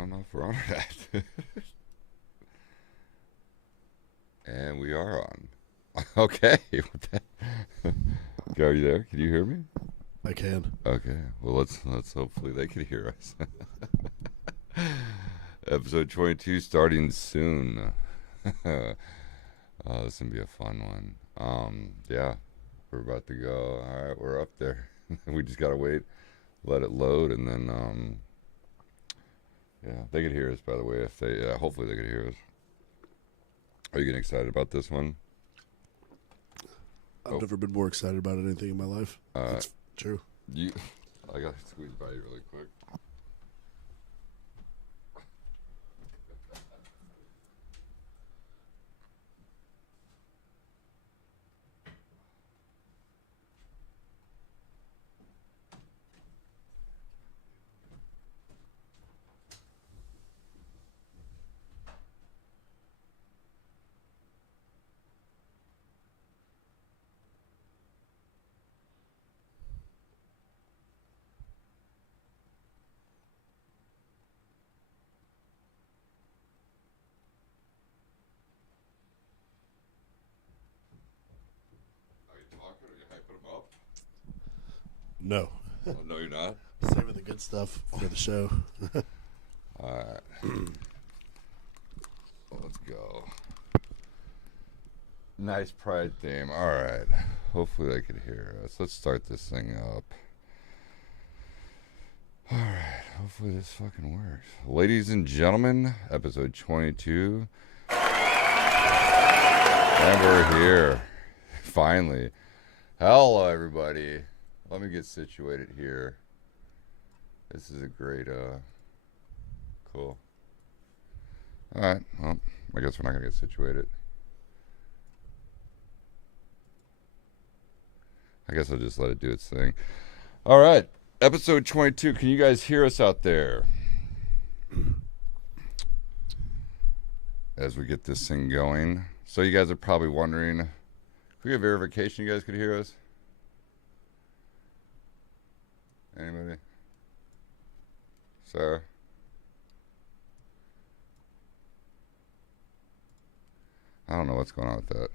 don't know if we're on or not. And we are on. Okay. Are you there? Can you hear me? I can. Okay. Well, let's hopefully they can hear us. Episode 22 starting soon. This is gonna be a fun one. Yeah, we're about to go. All right, we're up there. We just gotta wait, let it load, and then yeah, they could hear us. By the way, if they hopefully they could hear us. Are you getting excited about this one? I've never been more excited about anything in my life. That's true. I gotta squeeze by you really quick. Talking? Are you hyping them up? No. Oh, no, you're not? Saving the good stuff for the show. Alright. Let's go. Nice Pride theme. Alright. Hopefully they can hear us. Let's start this thing up. Alright. Hopefully this fucking works. Ladies and gentlemen, episode 22. And we're here. Finally. Hello, everybody. Let me get situated here. This is a great, cool. Alright, well, I guess we're not going to get situated. I guess I'll just let it do its thing. Alright, episode 22. Can you guys hear us out there? As we get this thing going. So you guys are probably wondering, if we have verification, you guys could hear us? Anybody? Sarah? I don't know what's going on with that.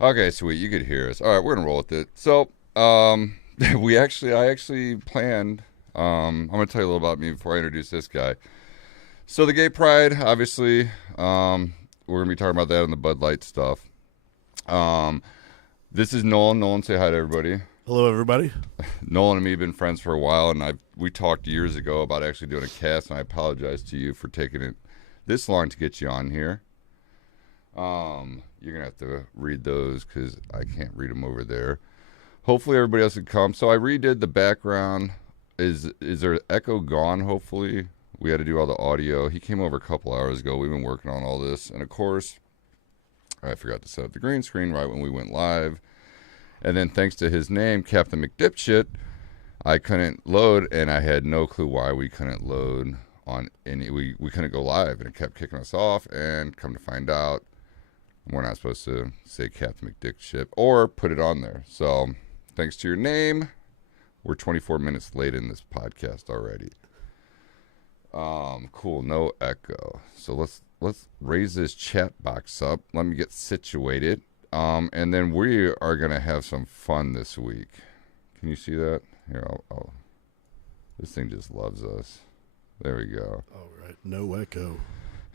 Okay, sweet. You could hear us. All right, we're gonna roll with it. So, I actually planned. I'm gonna tell you a little about me before I introduce this guy. So the Gay Pride, obviously, we're gonna be talking about that in the Bud Light stuff. This is Nolan. Nolan, say hi to everybody. Hello, everybody. Nolan and me have been friends for a while, and we talked years ago about actually doing a cast, and I apologize to you for taking it this long to get you on here. You're gonna have to read those because I can't read them over there. Hopefully everybody else would come. So I redid the background. Is there echo gone? Hopefully. We had to do all the audio. He came over a couple hours ago. We've been working on all this, and of course, I forgot to set up the green screen right when we went live. And then thanks to his name, Captain McDipsh, I couldn't load, and I had no clue why we couldn't load on any. We couldn't go live, and it kept kicking us off. And come to find out, we're not supposed to say Captain McDipsh or put it on there. So thanks to your name, we're 24 minutes late in this podcast already. Cool, no echo. So let's raise this chat box up. Let me get situated. And then we are gonna have some fun this week. Can you see that? Here, I'll this thing just loves us. There we go. All right, no echo.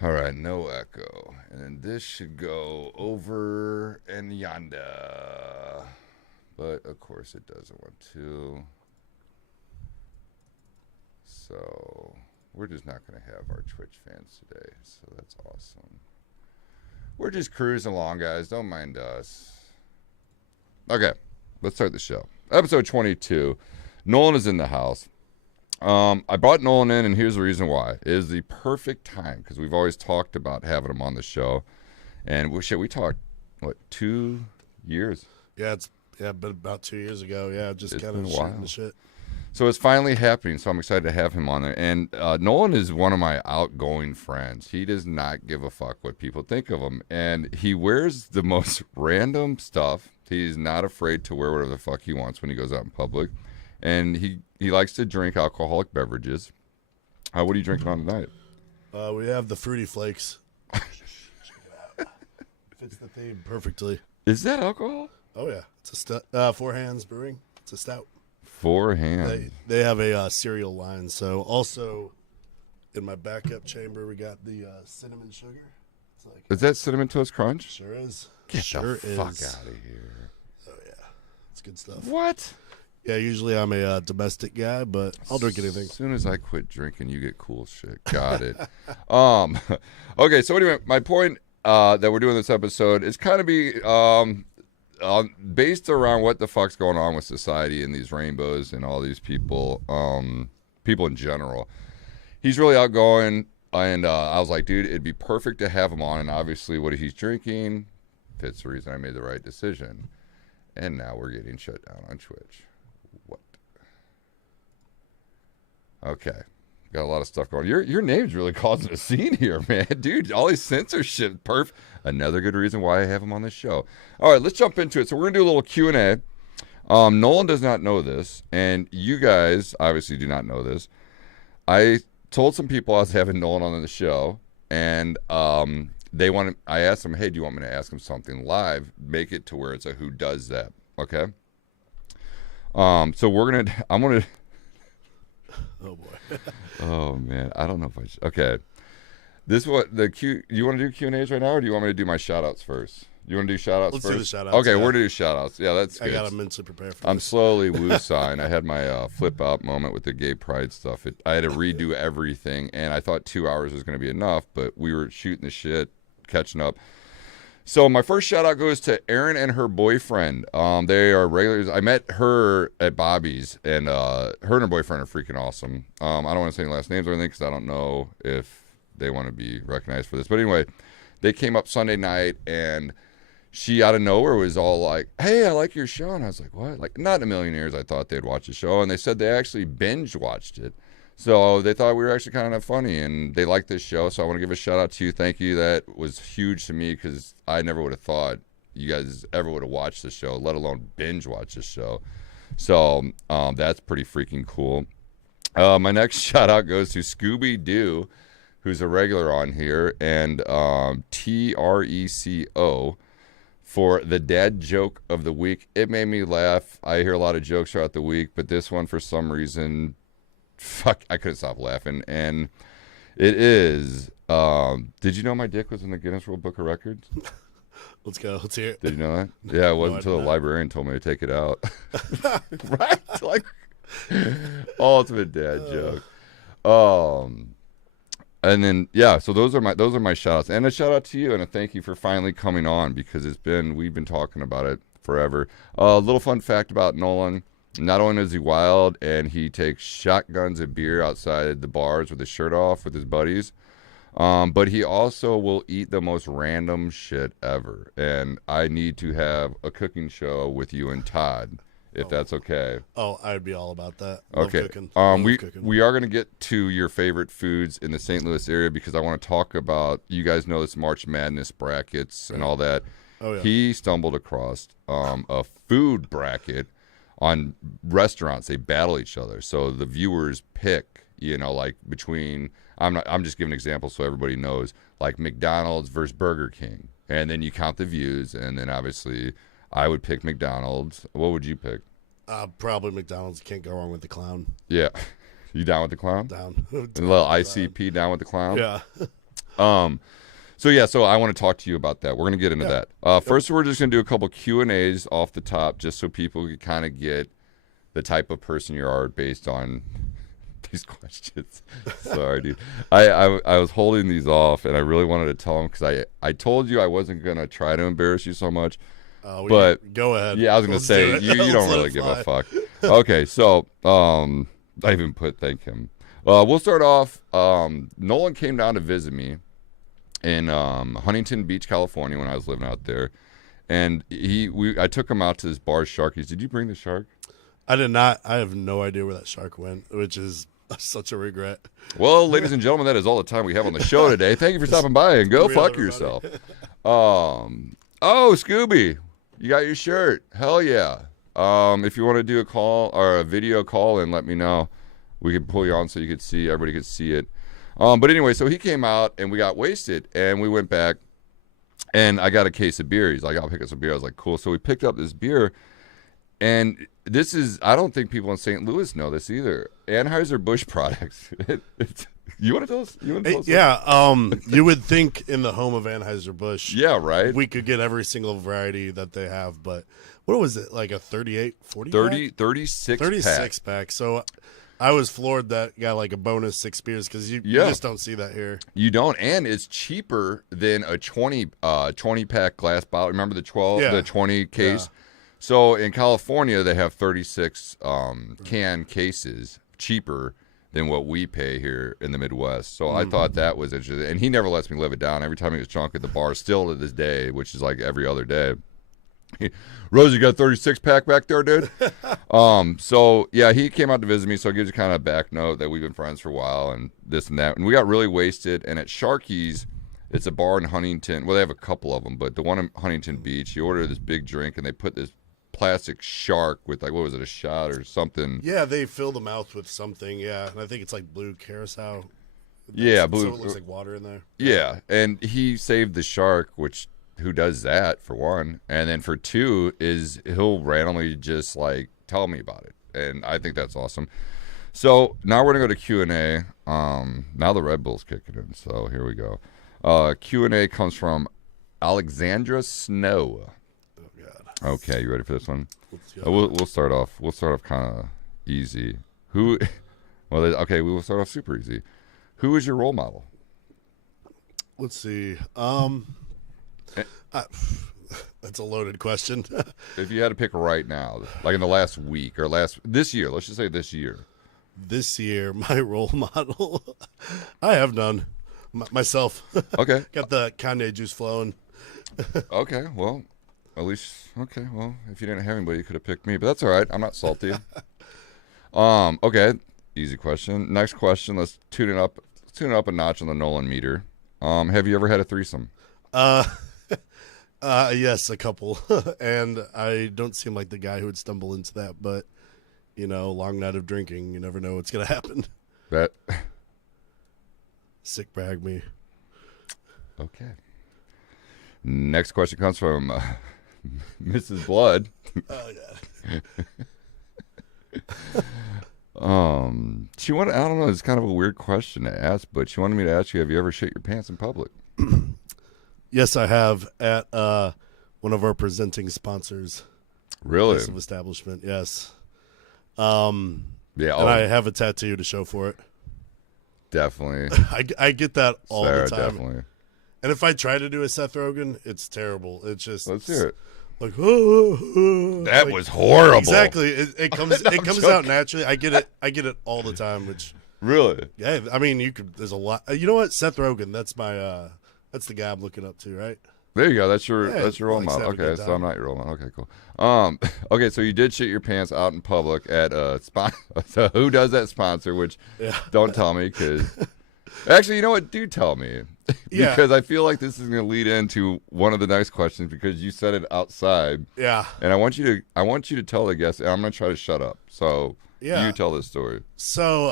All right, no echo. And then this should go over and yonder. But of course it doesn't want to. So we're just not going to have our Twitch fans today. So that's awesome. We're just cruising along, guys. Don't mind us. Okay, let's start the show. Episode 22. Nolan is in the house. I brought Nolan in, and here's the reason why. It is the perfect time, because we've always talked about having him on the show. And we talked, 2 years? Yeah, it's been about 2 years ago. Yeah, just kind of shooting the shit. So it's finally happening, so I'm excited to have him on there. And Nolan is one of my outgoing friends. He does not give a fuck what people think of him. And he wears the most random stuff. He's not afraid to wear whatever the fuck he wants when he goes out in public. And he likes to drink alcoholic beverages. What are you drinking on tonight? We have the Fruity Flakes. Check it out. Fits the theme perfectly. Is that alcohol? Oh yeah, it's a Four Hands Brewing. It's a stout. Four Hands. They have a cereal line. So also in my backup chamber, we got the cinnamon sugar. It's like, is that Cinnamon Toast Crunch? Sure is. Get sure the fuck out of here. Oh yeah, it's good stuff. What? Yeah, usually I'm a domestic guy, but I'll drink anything. As soon as I quit drinking, you get cool shit. Got it. Okay, so anyway, my point that we're doing this episode is kind of be based around what the fuck's going on with society and these rainbows and all these people, people in general. He's really outgoing, and I was like, dude, it'd be perfect to have him on, and obviously what he's drinking fits the reason I made the right decision. And now we're getting shut down on Twitch. What? Okay. Got a lot of stuff going. Your name's really causing a scene here, man. Dude, all these censorship. Another good reason why I have him on this show. All right, let's jump into it. So we're going to do a little Q&A. Nolan does not know this, and you guys obviously do not know this. I told some people I was having Nolan on the show, and I asked them, hey, do you want me to ask him something live? Make it to where it's a who does that, okay? So I'm going to... Oh boy. Oh man, I don't know if I should. Okay, this what the Q. You want to do Q&As right now, or do you want me to do my shout outs first? You want to do shout outs Let's first? do the shout outs. Okay, yeah. we're going to do shout outs. Yeah, that's good. I got to mentally prepare for I'm this. slowly woo-sawing. I had my flip out moment with the gay pride stuff. I had to redo everything, and I thought 2 hours was going to be enough, but we were shooting the shit, catching up. So my first shout out goes to Erin and her boyfriend. They are regulars. I met her at Bobby's, and her and her boyfriend are freaking awesome. I don't want to say any last names or anything because I don't know if they want to be recognized for this. But anyway, they came up Sunday night, and she out of nowhere was all like, hey, I like your show. And I was like, what? Like, not in a million years I thought they'd watch the show. And they said they actually binge watched it. So they thought we were actually kind of funny, and they liked this show. So I want to give a shout out to you. Thank you. That was huge to me because I never would have thought you guys ever would have watched the show, let alone binge watch the show. So that's pretty freaking cool. My next shout out goes to Scooby Doo, who's a regular on here, and TRECO for the dad joke of the week. It made me laugh. I hear a lot of jokes throughout the week, but this one for some reason, I couldn't stop laughing. And it is, did you know my dick was in the Guinness World Book of Records? Let's go. Let's hear it. Did you know that? Yeah, it wasn't until the librarian told me to take it out. Right? Like, ultimate dad joke. And then, yeah, so those are my shout outs. And a shout out to you and a thank you for finally coming on because we've been talking about it forever. A little fun fact about Nolan. Not only is he wild and he takes shotguns of beer outside the bars with his shirt off with his buddies, but he also will eat the most random shit ever. And I need to have a cooking show with you and Todd, if that's okay. Oh, I'd be all about that. Love Okay. cooking. Love cooking. We are going to get to your favorite foods in the St. Louis area because I want to talk about, you guys know this March Madness brackets and all that. Oh, yeah. He stumbled across a food bracket on restaurants. They battle each other, so the viewers pick, like between, I'm just giving examples so everybody knows, like McDonald's versus Burger King, and then you count the views, and then obviously I would pick McDonald's. What would you pick? Probably McDonald's. Can't go wrong with the clown. Yeah. You down with the clown? Down. A little ICP down with the clown? Yeah. So I want to talk to you about that. We're going to get into that. First, we're just going to do a couple Q&As off the top just so people can kind of get the type of person you are based on these questions. Sorry, dude. I was holding these off, and I really wanted to tell them because I told you I wasn't going to try to embarrass you so much. But go ahead. Yeah, I was going to say, you don't really give a fuck. Okay, so I even thank him. We'll start off. Nolan came down to visit me in Huntington Beach, California, when I was living out there, and I took him out to this bar, Sharky's. Did you bring the shark? I did not. I have no idea where that shark went, which is such a regret. Well, ladies and gentlemen, that is all the time we have on the show today. Thank you for stopping by, and go fuck yourself. Oh, Scooby, you got your shirt. Hell yeah. If you want to do a call or a video call, and let me know. We could pull you on so you could see, everybody could see it. But anyway, so he came out and we got wasted and we went back and I got a case of beer. He's like, I'll pick up some beer. I was like, cool. So we picked up this beer and this is, I don't think people in St. Louis know this either. Anheuser-Busch products. You want to tell us? Yeah, you would think in the home of Anheuser-Busch, Yeah, right? we could get every single variety that they have, but what was it, like a 38, 40 pack? 36 36 pack. pack. So I was floored that got like a bonus 6 beers because you just don't see that here. You don't, and it's cheaper than a 20 pack glass bottle. Remember the 20 case? Yeah. So in California, they have 36 can cases cheaper than what we pay here in the Midwest. So I thought that was interesting. And he never lets me live it down. Every time he was drunk at the bar, still to this day, which is like every other day. Rose, you got a 36 pack back there, dude? So yeah, he came out to visit me, so it gives you kind of a back note that we've been friends for a while and this and that. And we got really wasted. And at Sharky's, it's a bar in Huntington. Well, they have a couple of them, but the one in Huntington Beach, you order this big drink and they put this plastic shark with like, what was it, a shot or something? Yeah, they fill the mouth with something. Yeah, and I think it's like blue curacao. Yeah, blue. So it looks like water in there. Yeah, and he saved the shark, which who does that for one, and then for two is he'll randomly just like tell me about it, and I think that's awesome. So now we're gonna go to Q&A. Now the Red Bull's kicking in, so here we go. Q&A comes from Alexandra Snow. Okay, you ready for this one? We'll start off. We'll start off kind of easy. We will start off super easy. Who is your role model? Let's see. That's a loaded question. If you had to pick right now, like in the last week or this year, let's just say this year. This year, my role model, I have none. Myself. Okay. Got the Kanye juice flowing. Okay, well. At least, okay, well, if you didn't have anybody, you could have picked me, but that's all right. I'm not salty. Okay, easy question. Next question, let's tune it up a notch on the Nolan meter. Have you ever had a threesome? Yes, a couple. And I don't seem like the guy who would stumble into that, but, long night of drinking, you never know what's going to happen. That. Sick brag me. Okay. Next question comes from Mrs. Blood. Oh, yeah. She wanted, I don't know, it's kind of a weird question to ask, but she wanted me to ask you, have you ever shit your pants in public? Yes, I have at one of our presenting sponsors. Really? Place of establishment, yes. Yeah. And I have a tattoo to show for it. Definitely. I get that all Sarah, the time. Definitely. And if I try to do a Seth Rogen, it's terrible. It's just let's hear it. Like that was horrible. Exactly. It comes out naturally. I get it all the time. Which really, yeah. I mean, you could. There's a lot. You know what? Seth Rogen. That's my. That's the guy I'm looking up to. Right. There you go. That's your role model. Okay, so I'm not your role model. Okay, cool. Okay, so you did shit your pants out in public at a sponsor. So who does that sponsor? Which don't tell me because. Actually, you know what? Do tell me. Because I feel like this is going to lead into one of the next questions because you said it outside. Yeah. And I want you to tell the guests, and I'm going to try to shut up. So you tell this story. So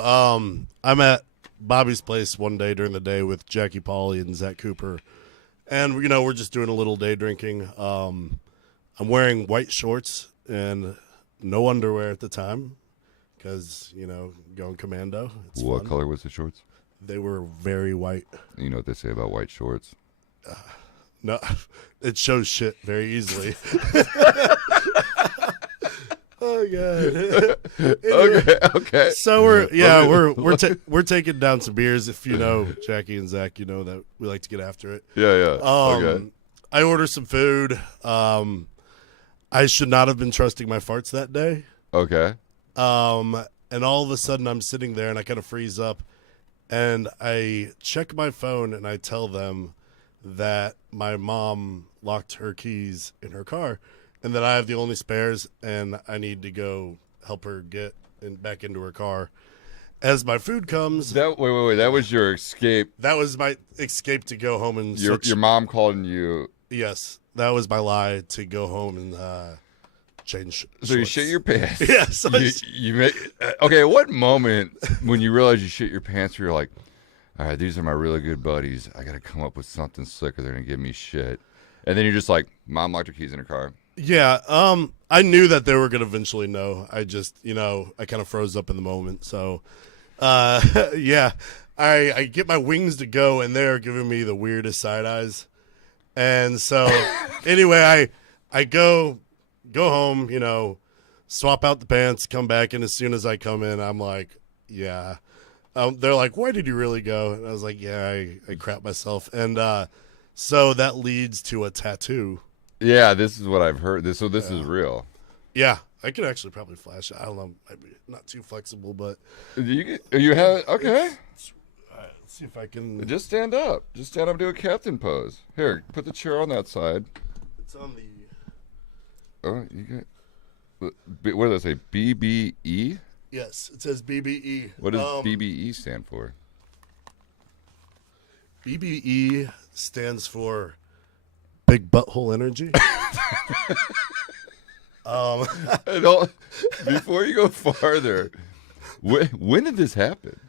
I'm at Bobby's place one day during the day with Jackie Pauley and Zach Cooper. And, we're just doing a little day drinking. I'm wearing white shorts and no underwear at the time because, going commando. It's what fun. color was the shorts? They were very white. You know what they say about white shorts? No, it shows shit very easily. Oh god. Anyway, okay. So we're taking down some beers. If you know Jackie and Zach, you know that we like to get after it. Yeah. Okay. I order some food. I should not have been trusting my farts that day. Okay. And all of a sudden I'm sitting there and I kind of freeze up. And I check my phone and I tell them that my mom locked her keys in her car and that I have the only spares and I need to go help her get back into her car. As my food comes... Wait. That was your escape. That was my escape to go home and... Your mom calling you... Yes. That was my lie to go home and change. So you shorts. shit your pants. Yeah. So You make okay. What moment when you realize you shit your pants, where you're like, all right, these are my really good buddies. I got to come up with something slicker. They're gonna give me shit, and then you're just like, Mom locked her keys in her car. yeah. I knew that they were gonna eventually know. I just, I kind of froze up in the moment. So, yeah. I get my wings to go, and they're giving me the weirdest side eyes. And so, anyway, I go home, swap out the pants, come back, and as soon as I come in, I'm like, yeah. They're like, why did you really go? And I was like, yeah, I crap myself. And so that leads to a tattoo. Yeah, this is what I've heard. This is real. Yeah, I could actually probably flash it. I don't know, maybe not too flexible, but You have okay. let's see if I can. Just stand up. Just stand up and do a captain pose. Here, put the chair on that side. It's on the. Oh, you got. What do they say? BBE? Yes, it says BBE. What does BBE stand for? BBE stands for Big Butthole Energy. Before you go farther, when did this happen?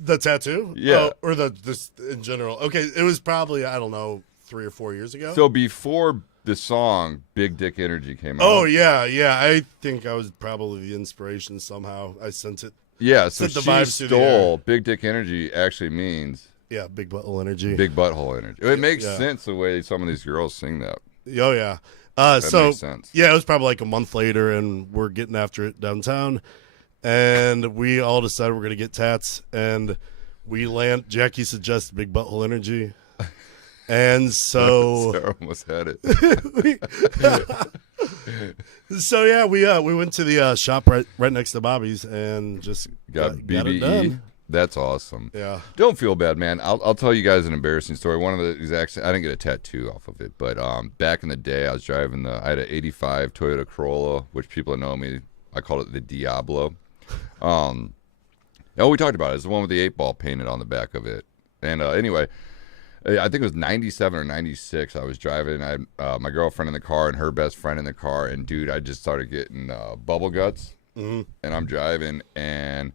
The tattoo? Yeah. Or this in general. Okay, it was probably, I don't know, 3 or 4 years ago. So before the song Big Dick Energy came out. Oh, yeah. I think I was probably the inspiration somehow. I sent it. Yeah, so Sent the she vibes through the stole air. Big Dick Energy actually means Yeah, Big Butthole Energy. big butthole energy. It makes Yeah. sense the way some of these girls sing that. Oh, yeah. That So, makes sense. yeah, it was probably like a month later, and we're getting after it downtown. And we all decided we're going to get tats. And we land. Jackie suggested Big Butthole Energy. And so. Sarah almost had it. So, yeah, we went to the shop right next to Bobby's and just Got it BBE. done. That's awesome. Yeah. Don't feel bad, man. I'll tell you guys an embarrassing story. One of the exact, I didn't get a tattoo off of it, but back in the day, I was driving I had an '85 Toyota Corolla, which people that know me, I call it the Diablo. We talked about it. It's the one with the 8-ball painted on the back of it. And anyway, I think it was 97 or 96. I was driving. I had my girlfriend in the car and her best friend in the car. And, dude, I just started getting bubble guts. Mm-hmm. And I'm driving, and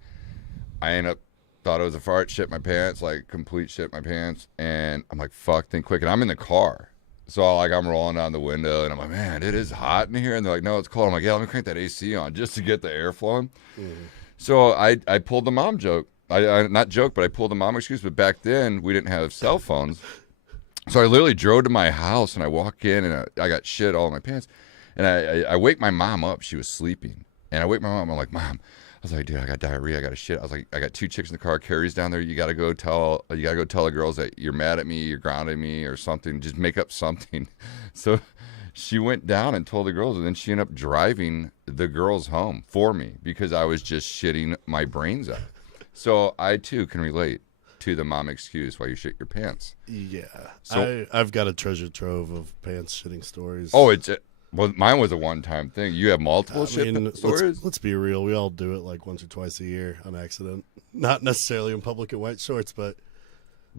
I end up thought it was a fart, shit my pants, like complete shit my pants, and I'm like, fuck, think quick, and I'm in the car, so like I'm rolling down the window, and I'm like, man, it is hot in here, and they're like, no, it's cold. I'm like, yeah, let me crank that AC on just to get the air flowing. So I pulled the mom joke, I not joke, but I pulled the mom excuse. But back then we didn't have cell phones, so I literally drove to my house, and I walk in, and I got shit all in my pants, and I wake my mom up. She was sleeping, and I wake my mom. I'm like, Mom, I was like, dude, I got diarrhea. I got a shit. I was like, I got 2 chicks in the car. Carrie's down there. You got to go tell the girls that you're mad at me, you're grounding me or something. Just make up something. So she went down and told the girls, and then she ended up driving the girls home for me because I was just shitting my brains out. So I, too, can relate to the mom excuse why you shit your pants. Yeah. So- I've got a treasure trove of pants shitting stories. Oh, well, mine was a one-time thing. You have multiple shit stories? Let's be real. We all do it like once or twice a year on accident. Not necessarily in public in white shorts, but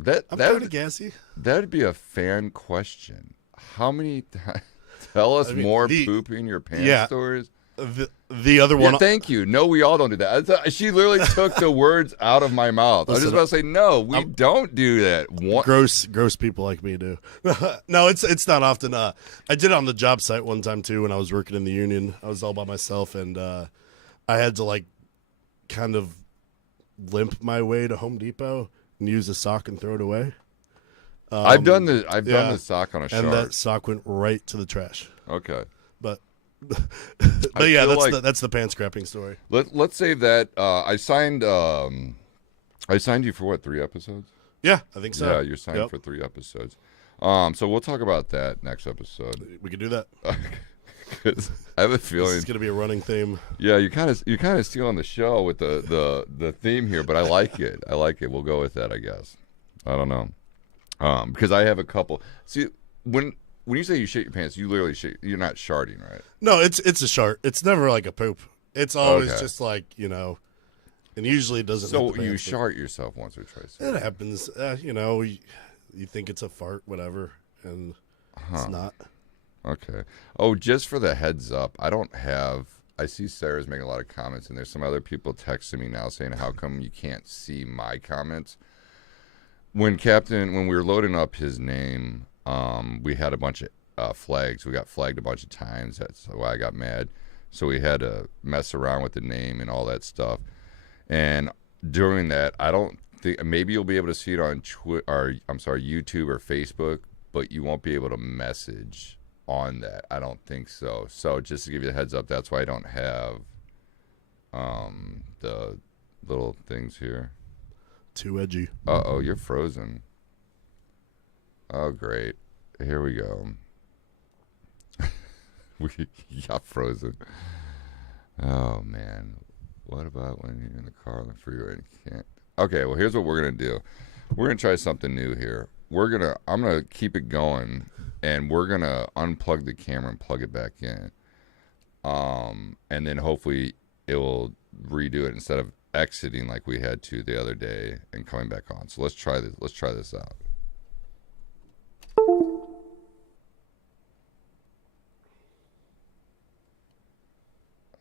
I'm kind of gassy. That'd be a fan question. How many times? Tell us more pooping your pants stories. The other one. Yeah, thank you. No, we all don't do that. She literally took the words out of my mouth. I was just about to say, no, we don't do that. Gross people like me do. No, it's not often. I did it on the job site one time too when I was working in the union. I was all by myself, and I had to like kind of limp my way to Home Depot and use a sock and throw it away. I've done the sock on a shark. And that sock went right to the trash. Okay. But yeah, that's the pants scrapping story. Let's save that. I signed you for what, 3 episodes? Yeah, I think so. Yeah, you're signed for 3 episodes. So we'll talk about that next episode. We could do that. 'Cause I have a feeling it's gonna be a running theme. Yeah, you're kind of stealing the show with the theme here, but I like it. I like it. We'll go with that, I guess. I don't know. Because I have a couple. See, when you say you shit your pants, you literally shit. You're not sharting, right? No, it's a shart. It's never like a poop. It's always Okay. just like, and usually it doesn't. So hit the you pants, shart yourself once or twice. It happens. You think it's a fart, whatever, and it's not. Okay. Oh, just for the heads up, I don't have. I see Sarah's making a lot of comments, and there's some other people texting me now saying, "How come you can't see my comments?" When we were loading up his name, we had a bunch of flags. We got flagged a bunch of times. That's why I got mad. So we had to mess around with the name and all that stuff. And during that, I don't think maybe you'll be able to see it on YouTube or Facebook, but you won't be able to message on that. I don't think so. So just to give you a heads up, that's why I don't have the little things here. Too edgy. Uh-oh, you're frozen. Oh, great. Here we go. We got frozen. Oh, man. What about when you're in the car on the freeway and you can't? Okay, well, here's what we're going to do. We're going to try something new here. I'm going to keep it going, and we're going to unplug the camera and plug it back in. And then hopefully it will redo it instead of exiting like we had to the other day and coming back on. So let's try this. Let's try this out.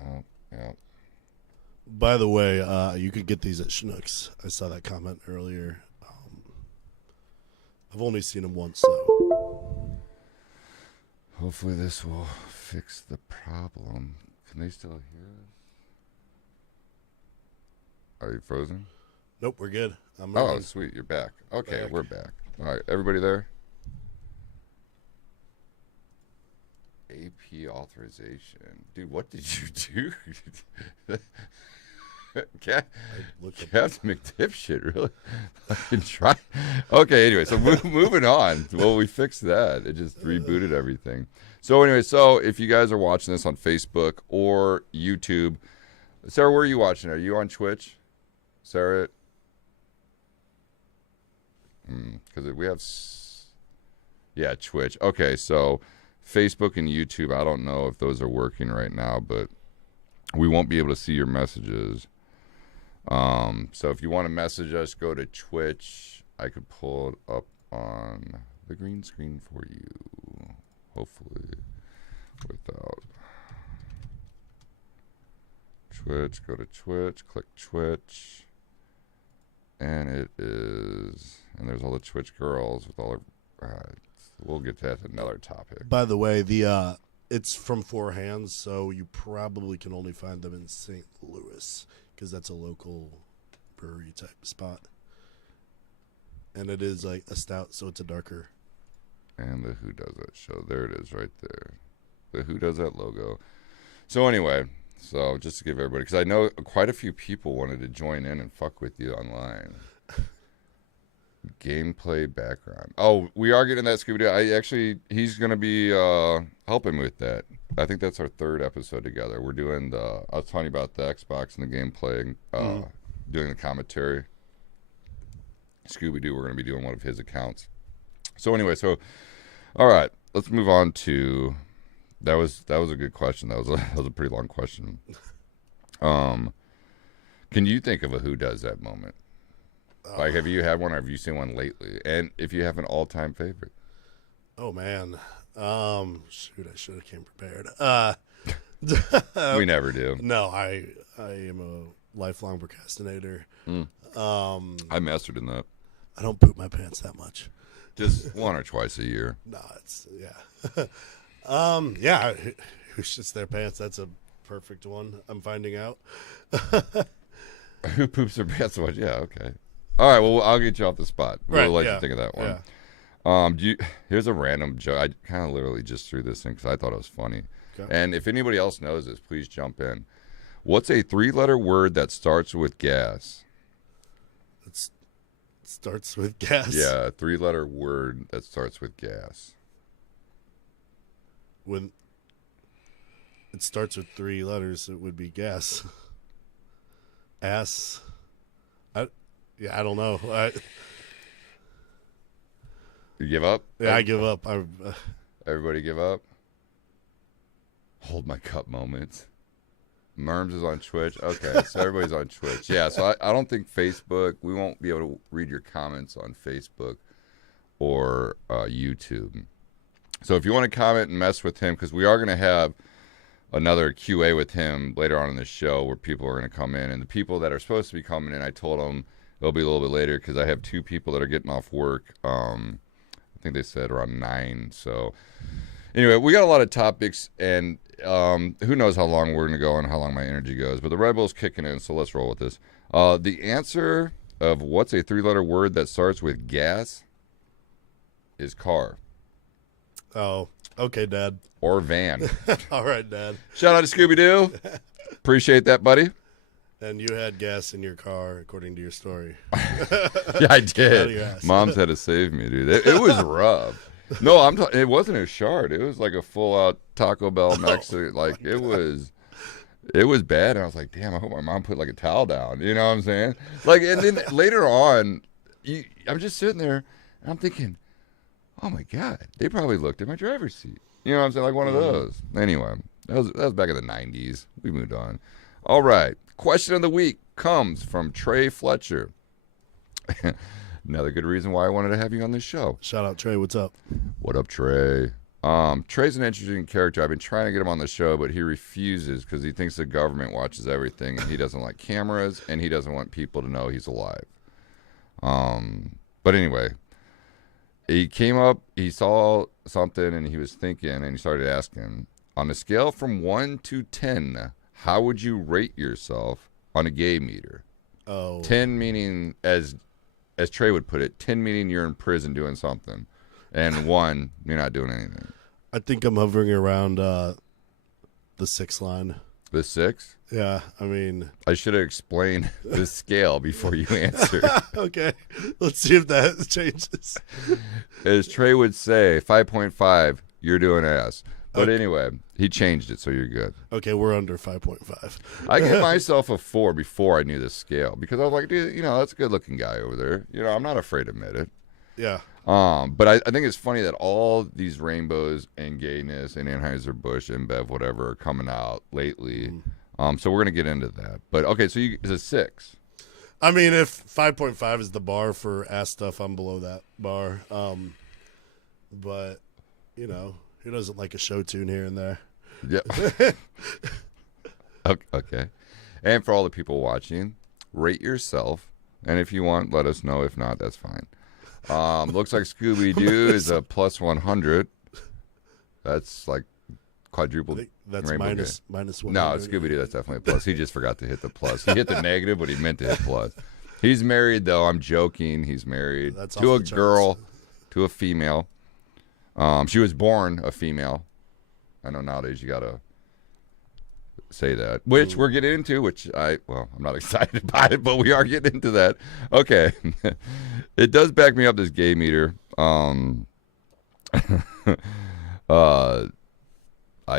Oh, yeah. By the way, you could get these at Schnucks. I saw that comment earlier. I've only seen them once, so Hopefully this will fix the problem. Can they still hear us? Are you frozen? nope, we're good. I'm Oh, rolling. sweet. You're back. Okay, Back. we're back. All right, everybody there? AP authorization. Dude, what did you do? Captain McDipsh shit, really? Fucking try. Okay, anyway, so moving on. Well, we fixed that. It just rebooted everything. So anyway, if you guys are watching this on Facebook or YouTube, Sarah, where are you watching? Are you on Twitch? Sarah? Because we have... Yeah, Twitch. Okay, so Facebook and YouTube, I don't know if those are working right now, but we won't be able to see your messages. So if you want to message us, go to Twitch. I could pull it up on the green screen for you, hopefully, without Twitch. Go to Twitch, click Twitch, and it is, and there's all the Twitch girls with all their, we'll get to that another topic. By the way, it's from Four Hands, so you probably can only find them in St. Louis because that's a local brewery type spot. And it is like a stout, so it's a darker. And the Who Does That show. There it is right there. The Who Does That logo. So anyway, just to give everybody, because I know quite a few people wanted to join in and fuck with you online. Gameplay background. Oh, we are getting that Scooby-Doo. He's going to be helping me with that. I think that's our third episode together. We're doing I was telling you about the Xbox and the gameplay, doing the commentary. Scooby-Doo, we're going to be doing one of his accounts. So anyway, all right, let's move on to, that was a good question. That was a pretty long question. Can you think of a Who Does That moment? Like, have you had one, or have you seen one lately? And if you have an all-time favorite. Oh, man. Shoot, I should have came prepared. We never do. No, I am a lifelong procrastinator. I mastered in that. I don't poop my pants that much. Just one or twice a year. No, it's, yeah. Yeah, who shits their pants? That's a perfect one, I'm finding out. Who poops their pants so much? Yeah, okay. All right, well, I'll get you off the spot. We'll let you think of that one. Yeah. Here's a random joke. I kind of literally just threw this in because I thought it was funny. Okay. And if anybody else knows this, please jump in. What's a 3-letter word that starts with gas? It starts with gas. Yeah, a 3-letter word that starts with gas. When it starts with 3 letters, it would be gas. Ass. I don't know. You give up? I give up. Everybody give up? Hold my cup moments. Merms is on Twitch. Okay, so everybody's on Twitch. Yeah, so I don't think Facebook, we won't be able to read your comments on Facebook or YouTube. So if you want to comment and mess with him, because we are going to have another QA with him later on in the show where people are going to come in. And the people that are supposed to be coming in, I told them it'll be a little bit later because I have 2 people that are getting off work. I think they said around 9. So anyway, we got a lot of topics, and who knows how long we're going to go and how long my energy goes. But the Red Bull's kicking in, so let's roll with this. The answer of what's a 3-letter word that starts with gas is car. Oh, okay, Dad. Or van. All right, Dad. Shout out to Scooby-Doo. Appreciate that, buddy. And you had gas in your car, according to your story. Yeah, I did. Mom's had to save me, dude. It was rough. No, it wasn't a shard. It was like a full-out Taco Bell Mexican. Like, it was bad. And I was like, damn, I hope my mom put like a towel down. You know what I'm saying? Like, and then later on, I'm just sitting there, and I'm thinking, oh my God, they probably looked at my driver's seat. You know what I'm saying? Like one of those. Anyway, that was back in the 90s. We moved on. All right. Question of the week comes from Trey Fletcher. Another good reason why I wanted to have you on this show. Shout out, Trey. What's up? What up, Trey? Trey's an interesting character. I've been trying to get him on the show, but he refuses because he thinks the government watches everything, and he doesn't like cameras, and he doesn't want people to know he's alive. But anyway, he came up, he saw something, and he was thinking, and he started asking, on a scale from 1 to 10, how would you rate yourself on a gay meter? Oh. 10 meaning, as Trey would put it, 10 meaning you're in prison doing something, and 1, you're not doing anything. I think I'm hovering around the 6 line. The 6? Yeah, I mean... I should have explained the scale before you answered. Okay, let's see if that changes. As Trey would say, 5.5, you're doing ass. But anyway, he changed it, so you're good. Okay, we're under 5.5. I gave myself a 4 before I knew the scale because I was like, dude, that's a good-looking guy over there. I'm not afraid to admit it. Yeah. But I think it's funny that all these rainbows and gayness and Anheuser-Busch and Bev, whatever, are coming out lately. So we're going to get into that. But, okay, so it's a 6. I mean, if 5.5 is the bar for ass stuff, I'm below that bar. But, who doesn't like a show tune here and there? Yeah. Okay. And for all the people watching, rate yourself. And if you want, let us know. If not, that's fine. Looks like Scooby-Doo is a plus 100. That's like quadruple. That's minus 100. No, Scooby-Doo, that's definitely a plus. He just forgot to hit the plus. He hit the negative, but he meant to hit plus. He's married, though. I'm joking. He's married to a girl, to a female. She was born a female. I know nowadays you got to say that, which we're getting into, I'm not excited about it, but we are getting into that. Okay. It does back me up, this gay meter. I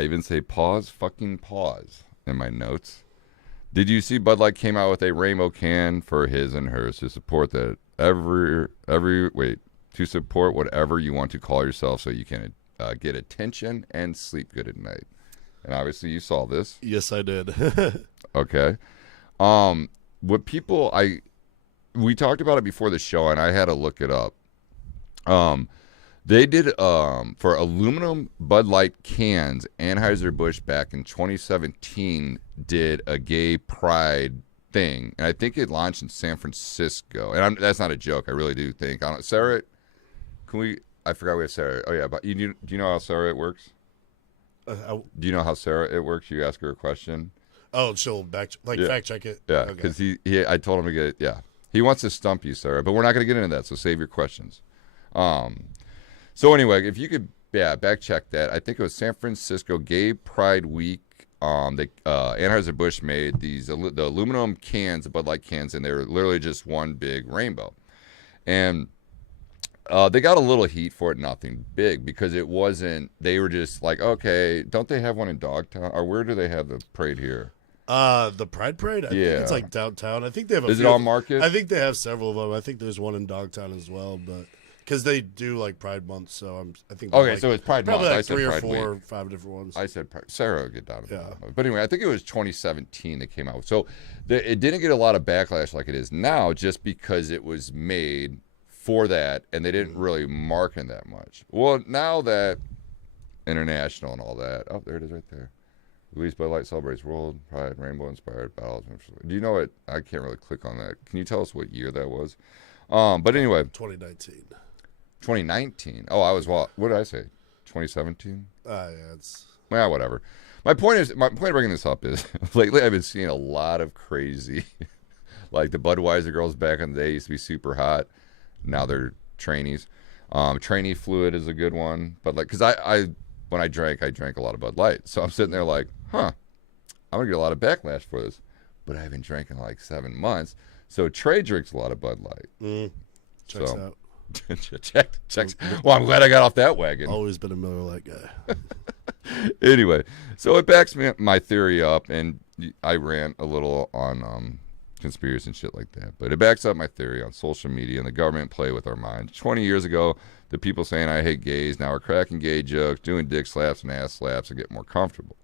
even say fucking pause in my notes. Did you see Bud Light came out with a rainbow can for his and hers to support that to support whatever you want to call yourself so you can get attention and sleep good at night. And obviously you saw this. Yes, I did. Okay. We talked about it before the show, and I had to look it up. They did, for aluminum Bud Light cans, Anheuser-Busch back in 2017 did a gay pride thing. And I think it launched in San Francisco. And that's not a joke. I really do think. Sarah, I forgot we have Sarah. Oh, yeah. But do you know how Sarah it works? Do you know how Sarah it works? You ask her a question. Oh, she'll fact check it. Yeah, because I told him to get it. Yeah, he wants to stump you, Sarah, but we're not going to get into that. So save your questions. So anyway, if you could, back check that. I think it was San Francisco Gay Pride Week. Anheuser-Busch made the aluminum cans, the Bud Light cans, and they were literally just one big rainbow, and they got a little heat for it, nothing big, because it wasn't, they were just like, okay, don't they have one in Dogtown? Or where do they have the parade here? The Pride Parade? I think it's like downtown. I think they have Is it on Market? I think they have several of them. I think there's one in Dogtown as well, but because they do like Pride Month, so I think. Okay, so it's Pride Month. Probably like I said 3 or Pride 4 Week. or 5 different ones. I said Sarah would get down. Yeah. But anyway, I think it was 2017 that came out. So it didn't get a lot of backlash like it is now, just because it was made for that, and they didn't really market that much. Well, now that International and all that. Oh, there it is right there. Released Bud Light celebrates World Pride Rainbow Inspired Battles. Do you know what? I can't really click on that. Can you tell us what year that was? But anyway, 2019. 2019. Oh, I was what did I say? 2017. Yeah, it's Well, whatever. My point of bringing this up is lately I've been seeing a lot of crazy, like the Budweiser girls back in the day used to be super hot. Now they're trainees. Trainee fluid is a good one, but like, cause I when I drank a lot of Bud Light, so I'm sitting there like, I'm gonna get a lot of backlash for this, but I've been drinking like 7 months. So Trey drinks a lot of Bud Light. Checks out. Checks. Well, I'm glad I got off that wagon. Always been a Miller Lite guy. Anyway, so it backs my theory up, and I rant a little on conspiracy and shit like that, but it backs up my theory on social media and the government play with our minds. 20 years ago, the people saying I hate gays now are cracking gay jokes, doing dick slaps and ass slaps and get more comfortable.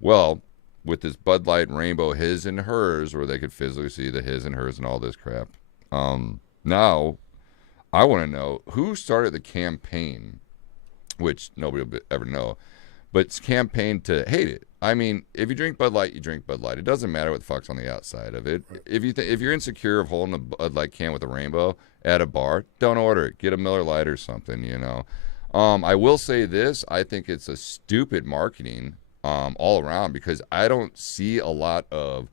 Well, with this Bud Light and Rainbow his and hers, where they could physically see the his and hers and all this crap, now I want to know who started the campaign, which nobody will ever know, but it's campaign to hate it. I mean, if you drink Bud Light, you drink Bud Light. It doesn't matter what the fuck's on the outside of it. Right. If you're insecure of holding a Bud Light can with a rainbow at a bar, don't order it. Get a Miller Lite or something, you know. I will say this. I think it's a stupid marketing all around, because I don't see a lot of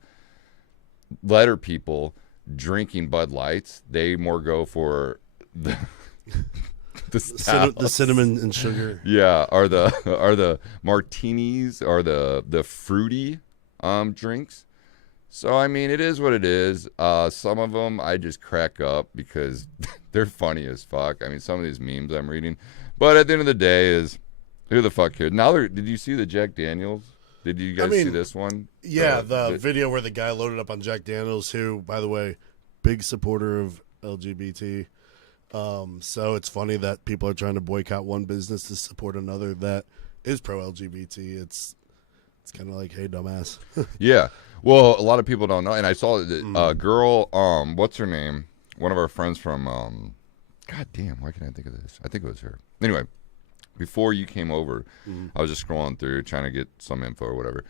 letter people drinking Bud Lights. They more go for the the cinnamon and sugar. Yeah, are the martinis, or the fruity drinks. So I mean, it is what it is. Some of them I just crack up because they're funny as fuck. I mean, some of these memes I'm reading, but at the end of the day, is who the fuck cares? Now, did you see the Jack Daniels? Did you guys see this one? Yeah, the video where the guy loaded up on Jack Daniels, who, by the way, big supporter of LGBT. So it's funny that people are trying to boycott one business to support another that is pro-LGBT. It's kind of like, hey, dumbass. Yeah. Well, a lot of people don't know. And I saw a girl, what's her name? One of our friends from, God damn, why can't I think of this? I think it was her. Anyway, before you came over, I was just scrolling through trying to get some info or whatever.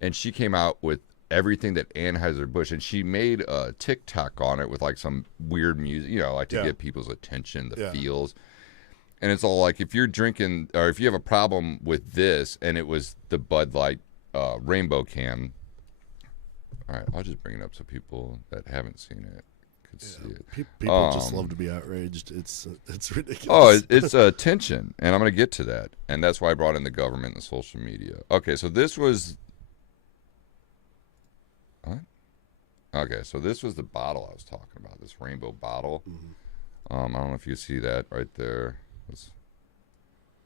And she came out with everything that Anheuser-Busch, and she made a TikTok on it with like some weird music, you know, like to get people's attention, the feels. And it's all like, if you're drinking, or if you have a problem with this, and it was the Bud Light rainbow can. All right, I'll just bring it up so people that haven't seen it could see it. People just love to be outraged. It's ridiculous. Oh, it's attention, and I'm going to get to that. And that's why I brought in the government and social media. Okay, so this was... What? Okay, so this was the bottle I was talking about, this rainbow bottle. I don't know if you see that right there. Let's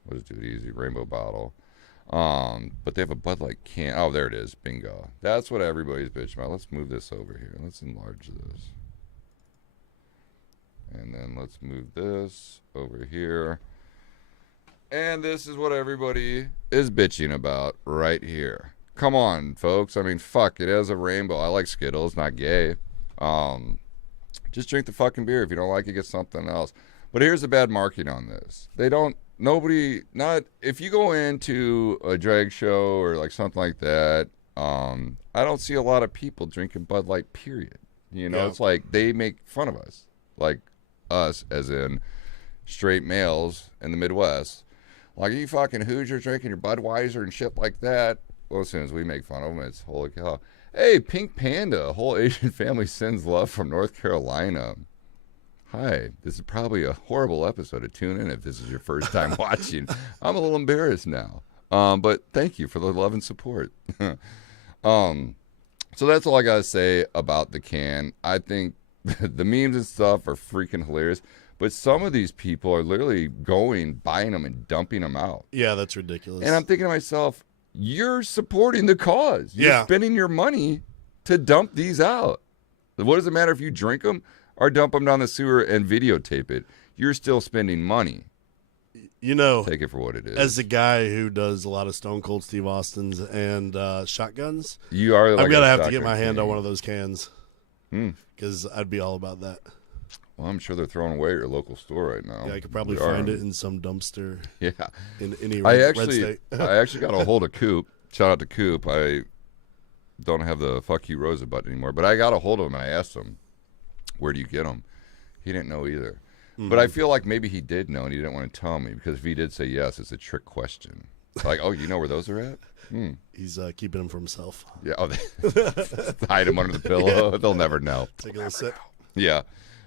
do it easy. Rainbow bottle. But they have a Bud Light can. Oh, there it is. Bingo. That's what everybody's bitching about. Let's move this over here. Let's enlarge this. And then let's move this over here. And this is what everybody is bitching about right here. Come on, folks. I mean, fuck, it has a rainbow. I like Skittles, not gay. Just drink the fucking beer. If you don't like it, get something else. But here's the bad marketing on this. If you go into a drag show or like something like that, I don't see a lot of people drinking Bud Light, period. You know, It's like they make fun of us. Like us, as in straight males in the Midwest. Like, are you fucking Hoosiers drinking your Budweiser and shit like that? Well, as soon as we make fun of them, it's holy cow. Hey, Pink Panda, whole Asian family sends love from North Carolina. Hi, this is probably a horrible episode to tune in if this is your first time watching. I'm a little embarrassed now. But thank you for the love and support. So that's all I got to say about the can. I think the memes and stuff are freaking hilarious. But some of these people are literally buying them and dumping them out. Yeah, that's ridiculous. And I'm thinking to myself, you're supporting the cause. You're spending your money to dump these out. What does it matter if you drink them or dump them down the sewer and videotape it? You're still spending money. You know, take it for what it is. As a guy who does a lot of Stone Cold Steve Austins and shotguns, you are. Like I'm gonna have to get my hand on one of those cans because I'd be all about that. Well, I'm sure they're throwing away at your local store right now. Yeah, I could probably They are. find it in some dumpster Yeah. in any I red state. I actually got a hold of Coop. Shout out to Coop. I don't have the fuck you Rosa button anymore, but I got a hold of him and I asked him, where do you get them? He didn't know either. But I feel like maybe he did know and he didn't want to tell me, because if he did say yes, it's a trick question. It's like, oh, you know where those are at? He's keeping them for himself. Yeah. Oh, hide them under the pillow. They'll never know. Take a little sip. Yeah.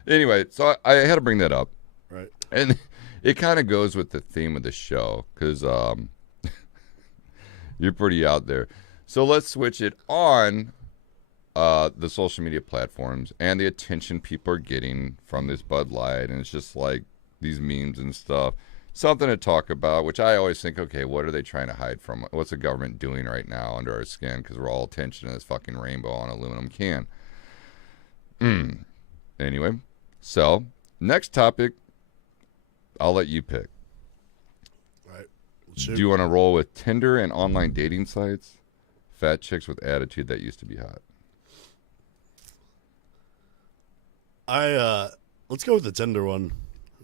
Anyway, so I had to bring that up. Right. And it kind of goes with the theme of the show, because you're pretty out there. So let's switch it on the social media platforms and the attention people are getting from this Bud Light. And it's just like these memes and stuff. Something to talk about, which I always think, okay, what are they trying to hide from? What's the government doing right now under our skin? Because we're all attention to this fucking rainbow on an aluminum can. Anyway, so next topic, I'll let you pick. All right. Do you want to roll with Tinder and online dating sites? Fat chicks with attitude that used to be hot. Let's go with the Tinder one.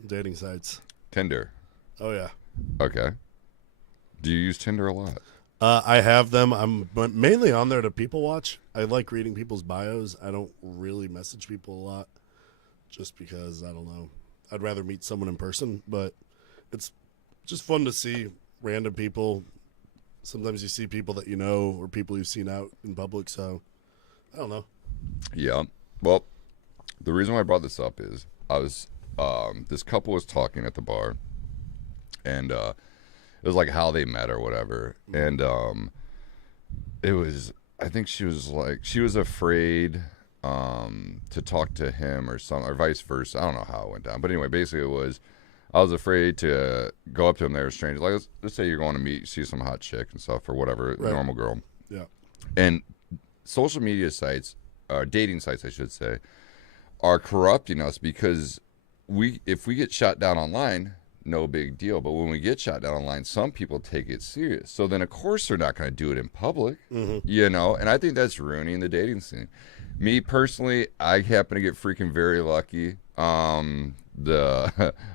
Dating sites. Tinder. Oh yeah. Okay. Do you use Tinder a lot? I have them. I'm mainly on there to people watch. I like reading people's bios. I don't really message people a lot, just because I don't know. I'd rather meet someone in person, but it's just fun to see random people. Sometimes you see people that you know or people you've seen out in public. So I don't know. Yeah. Well, the reason why I brought this up is I was this couple was talking at the bar, and it was like how they met or whatever, and it was, I think she was afraid to talk to him or something, or vice versa. I don't know how it went down, but anyway, basically it was, I was afraid to go up to him. They were strangers. Like let's say you're going to see some hot chick and stuff or whatever, Right. normal girl. Yeah. And social media sites, dating sites, I should say, are corrupting us, because if we get shot down online, no big deal. But when we get shot down online, some people take it serious. So then, of course, they're not going to do it in public, you know. And I think that's ruining the dating scene. Me personally, I happen to get freaking very lucky. My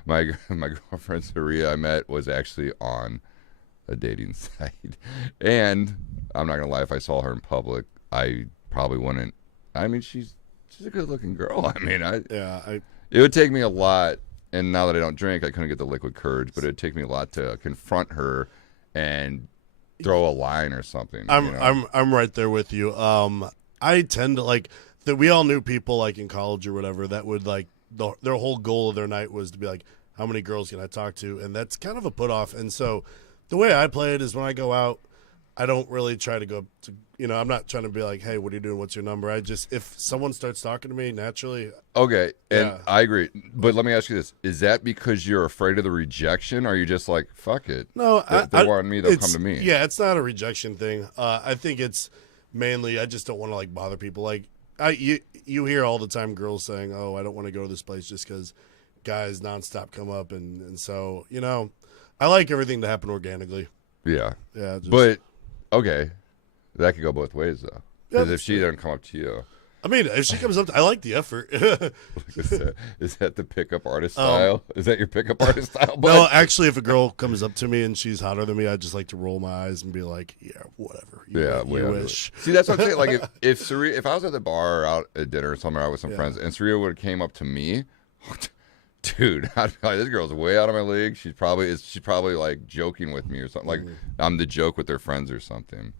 girlfriend Saria I met was actually on a dating site, and I'm not gonna lie, if I saw her in public, I probably wouldn't. I mean, she's a good looking girl. I mean, it would take me a lot, and now that I don't drink, I couldn't get the liquid courage, but it would take me a lot to confront her and throw a line or something. I'm right there with you. I tend to like that. We all knew people like in college or whatever that would like their whole goal of their night was to be like, how many girls can I talk to? And that's kind of a put off. And so the way I play it is when I go out, I don't really try to go to, I'm not trying to be like, hey, what are you doing? What's your number? I just, if someone starts talking to me naturally. Okay. And Yeah. I agree. But let me ask you this. Is that because you're afraid of the rejection, or are you just like, fuck it? No, They want me, they'll come to me. Yeah, it's not a rejection thing. I think it's mainly, I just don't want to like bother people. Like you hear all the time girls saying, oh, I don't want to go to this place just because guys nonstop come up. And so, I like everything to happen organically. Yeah. Yeah. But, okay. That could go both ways, though. Because Yeah, if she doesn't come up to you. I mean, if she comes up, I like the effort. Is that the pickup artist style? Is that your pickup artist style? No, actually, if a girl comes up to me and she's hotter than me, I just like to roll my eyes and be like, yeah, whatever. You wish. See, that's what I'm saying. Like, if I was at the bar or out at dinner or somewhere out with some friends, and Saria would have came up to me, dude, I'd be like, this girl's way out of my league. She's probably like joking with me or something. Like, I'm the joke with their friends or something.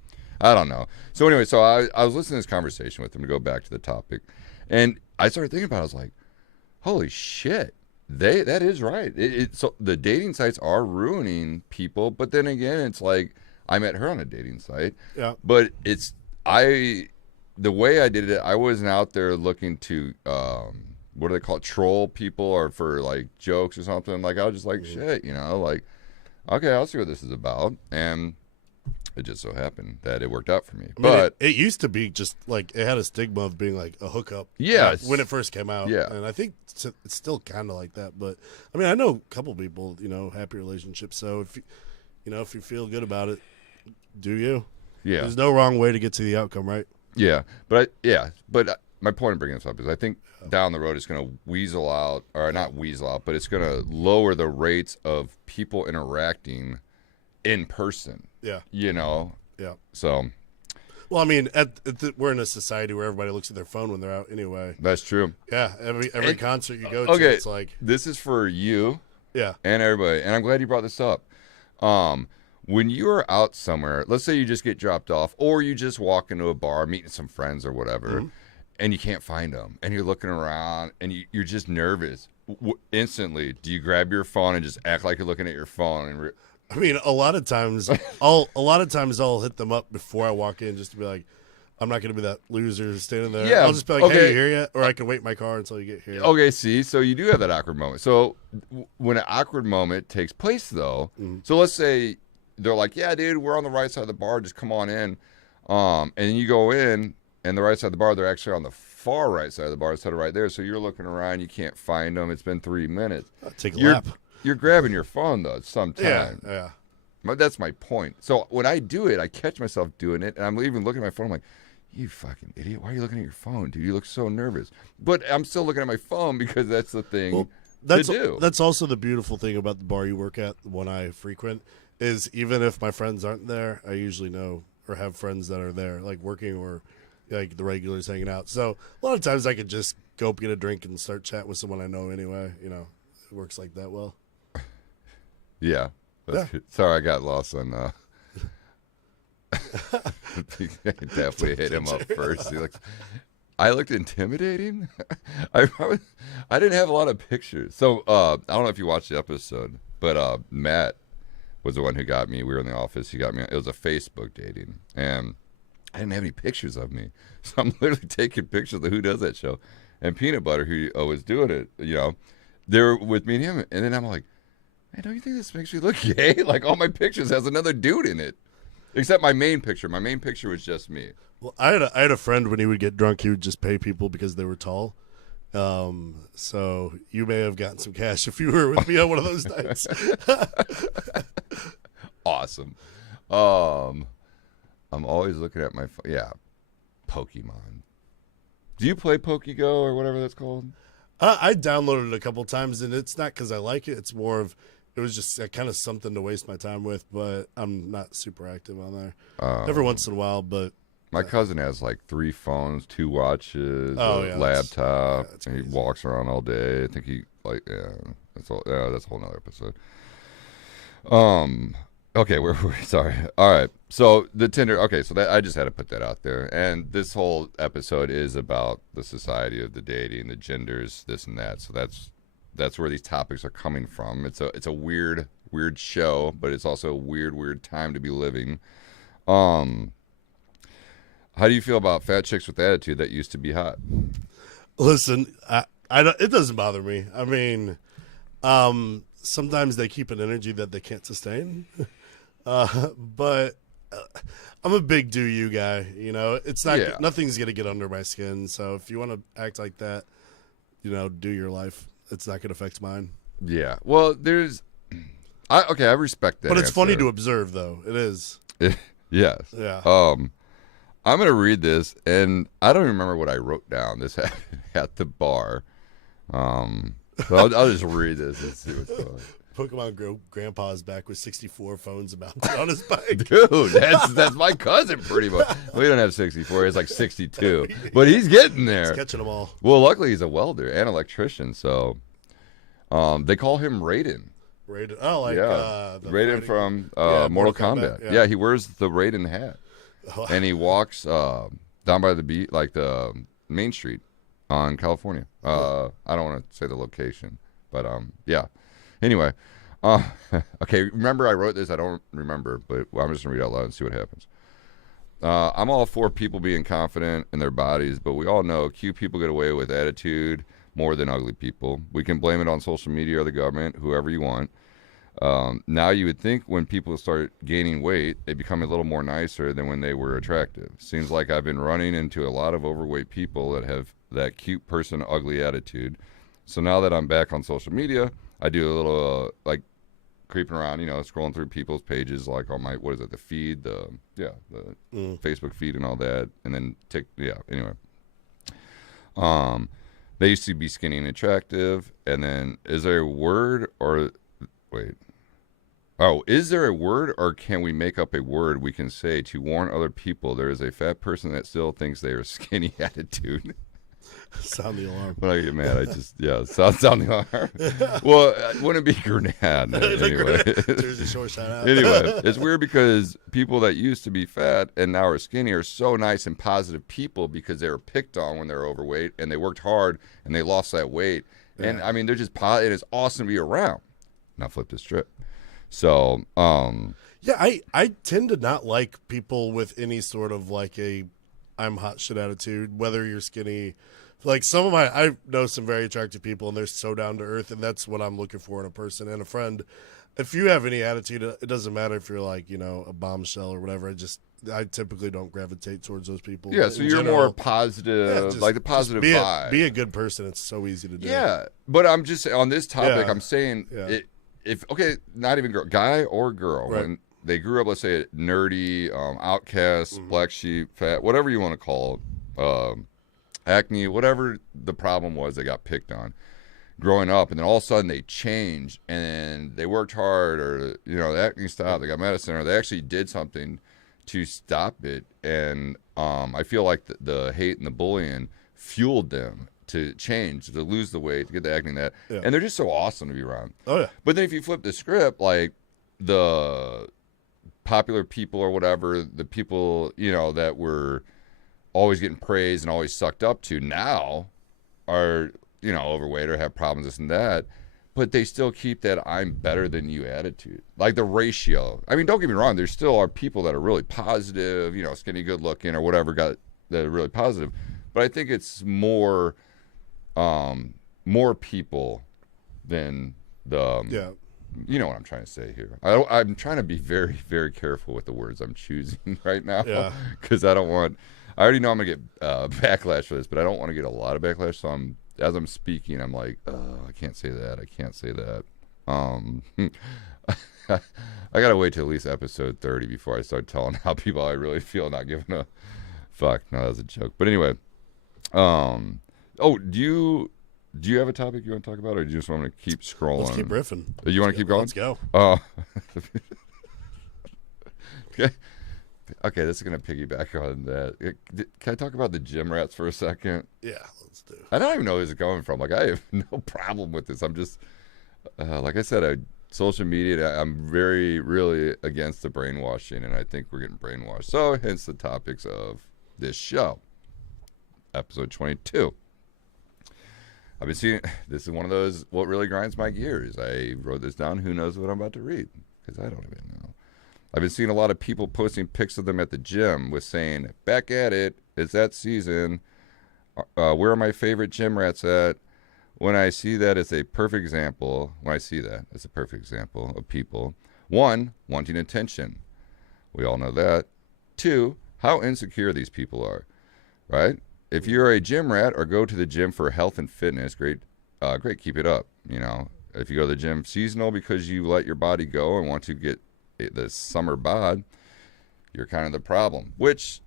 I don't know. So anyway, so I was listening to this conversation with them, to go back to the topic, and I started thinking about it. I was like, holy shit, that is right. So the dating sites are ruining people, but then again, it's like I met her on a dating site. Yeah. But the way I did it, I wasn't out there looking to what do they call it, troll people or for like jokes or something. Like I was just like shit, like okay, I'll see what this is about, and it just so happened that it worked out for me. I mean, but it used to be just like it had a stigma of being like a hookup. Yes. When it first came out. Yeah. And I think it's still kind of like that. But I mean, I know a couple people, happy relationships. So if if you feel good about it, do you? Yeah. There's no wrong way to get to the outcome, right? Yeah, but my point in bringing this up is I think down the road it's going to weasel out, or not weasel out, but it's going to lower the rates of people interacting in person. Yeah. You know? Yeah. So. Well, I mean, we're in a society where everybody looks at their phone when they're out anyway. That's true. Yeah. Every concert you go to, it's like. This is for you. Yeah. And everybody. And I'm glad you brought this up. When you are out somewhere, let's say you just get dropped off, or you just walk into a bar, meeting some friends or whatever, and you can't find them, and you're looking around, and you're just nervous. Instantly, do you grab your phone and just act like you're looking at your phone? And I mean, a lot of times I'll hit them up before I walk in just to be like, I'm not going to be that loser standing there. Yeah, I'll just be like, hey, you here yet? Or I can wait in my car until you get here. Okay, see, so you do have that awkward moment. So when an awkward moment takes place, though, so let's say they're like, yeah, dude, we're on the right side of the bar. Just come on in. And then you go in, and the right side of the bar, they're actually on the far right side of the bar instead of right there. So you're looking around. You can't find them. It's been 3 minutes. Take a lap. You're grabbing your phone, though, sometime. Yeah. But that's my point. So when I do it, I catch myself doing it, and I'm even looking at my phone. I'm like, you fucking idiot. Why are you looking at your phone, dude? You look so nervous. But I'm still looking at my phone because that's the thing to do. That's also the beautiful thing about the bar you work at, the one I frequent, is even if my friends aren't there, I usually know or have friends that are there, like working or like the regulars hanging out. So a lot of times I could just go up, get a drink, and start chatting with someone I know anyway. You know, it works like that well. Yeah. Sorry, I got lost on. Definitely hit him up first. I looked intimidating. I didn't have a lot of pictures. So I don't know if you watched the episode, but Matt was the one who got me. We were in the office. He got me. It was a Facebook dating, and I didn't have any pictures of me. So I'm literally taking pictures of the Who Does That show, and Peanut Butter, who was doing it. You know, they were with me and him, and then I'm like, man, don't you think this makes me look gay? Like all my pictures has another dude in it. Except my main picture. My main picture was just me. Well, I had a friend when he would get drunk, he would just pay people because they were tall. So you may have gotten some cash if you were with me on one of those nights. Awesome. I'm always looking at my phone. Yeah, Pokemon. Do you play PokeGo or whatever that's called? I downloaded it a couple times, and it's not because I like it. It's more of it was just kind of something to waste my time with, but I'm not super active on there. Every once in a while, but my cousin has like 3 phones, 2 watches, a laptop, and he walks around all day. I think he that's all. Yeah, that's a whole nother episode. Okay, we're sorry. All right, so the Tinder. Okay, so that I just had to put that out there, and this whole episode is about the society of the dating, the genders, this and that. So that's where these topics are coming from. It's a weird show, but it's also a weird time to be living. How do you feel about fat chicks with attitude that used to be hot? Listen, I don't, it doesn't bother me. I mean, sometimes they keep an energy that they can't sustain. But I'm a big do you guy. You know, it's not nothing's gonna get under my skin. So if you want to act like that, you know, do your life. It's not gonna affect mine. Yeah. Well, I respect that. But it's answer. funny to observe, though. It is. Yes. Yeah. I'm gonna read this, and I don't remember what I wrote down. This happened at the bar. So I'll just read this and see what's going on. Pokemon Grandpa's back with 64 phones mounted on his bike. Dude, that's my cousin pretty much. We don't have 64. He has like 62. But he's getting there. He's catching them all. Well, luckily he's a welder and electrician, so they call him Raiden. Raiden. Oh, like Raiden from Mortal Kombat. Yeah, he wears the Raiden hat. And he walks down by the beach, like the Main Street on California. I don't want to say the location, but yeah. Anyway, okay, remember I wrote this? I don't remember, but I'm just going to read it out loud and see what happens. I'm all for people being confident in their bodies, but we all know cute people get away with attitude more than ugly people. We can blame it on social media or the government, whoever you want. Now you would think when people start gaining weight, they become a little more nicer than when they were attractive. Seems like I've been running into a lot of overweight people that have that cute person ugly attitude. So now that I'm back on social media, I do a little like creeping around, you know, scrolling through people's pages, like on my the feed, the Facebook feed and all that, and then anyway. They used to be skinny and attractive. And then, is there a word or wait? Oh, is there a word or can we make up a word we can say to warn other people there is a fat person that still thinks they are skinny attitude? Sound the alarm. When I get mad, I just, sound the alarm. Well, it wouldn't be Grenade. Anyway. Jersey Shore shout out. Anyway, it's weird because people that used to be fat and now are skinny are so nice and positive people because they were picked on when they were overweight and they worked hard and they lost that weight. Yeah. And I mean, they're just positive. It's awesome to be around. Now flip this strip. So, yeah, I tend to not like people with any sort of like a I'm hot shit attitude, whether you're skinny. Like I know some very attractive people and they're so down to earth, and that's what I'm looking for in a person and a friend. If you have any attitude, it doesn't matter if you're like, a bombshell or whatever. I typically don't gravitate towards those people. Yeah, so you're more positive, like the positive vibe. Be a good person. It's so easy to do. Yeah, but I'm just on this topic. I'm saying if not even guy or girl, right. When they grew up, let's say nerdy, outcast, black sheep, fat, whatever you want to call it, acne, whatever the problem was, they got picked on growing up, and then all of a sudden they changed and they worked hard, or the acne stopped, they got medicine, or they actually did something to stop it. And I feel like the hate and the bullying fueled them to change, to lose the weight, to get the acne and that. Yeah. And they're just so awesome to be around. Oh, yeah. But then if you flip the script, like the popular people or whatever, the people, that were always getting praised and always sucked up to now are, overweight or have problems, this and that. But they still keep that I'm better than you attitude. Like the ratio. I mean, don't get me wrong. There still are people that are really positive, skinny, good looking or whatever, that are really positive. But I think it's more people than the you know what I'm trying to say here. I'm trying to be very, very careful with the words I'm choosing right now, because I already know I'm gonna get backlash for this, but I don't want to get a lot of backlash. So as I'm speaking, I'm like, oh, I can't say that. I can't say that. I gotta wait till at least episode 30 before I start telling how people I really feel, not giving a fuck. No, that was a joke. But anyway. Do you have a topic you want to talk about, or do you just want to keep scrolling? Let's keep riffing. You want to keep going? Let's go. Okay, this is going to piggyback on that. Can I talk about the gym rats for a second? Yeah, let's do it. I don't even know where it's going from. Like, I have no problem with this. I'm just, like I said, social media, I'm very, really against the brainwashing, and I think we're getting brainwashed. So, hence the topics of this show. Episode 22. I've been seeing, this is one of those, what really grinds my gears. I wrote this down. Who knows what I'm about to read? Because I don't even know. I've been seeing a lot of people posting pics of them at the gym with saying, back at it. It's that season. Where are my favorite gym rats at? When I see that, it's a perfect example. Of people. 1, wanting attention. We all know that. 2, how insecure these people are. Right? If you're a gym rat or go to the gym for health and fitness, great, keep it up. If you go to the gym seasonal because you let your body go and want to get the summer bod, you're kind of the problem, which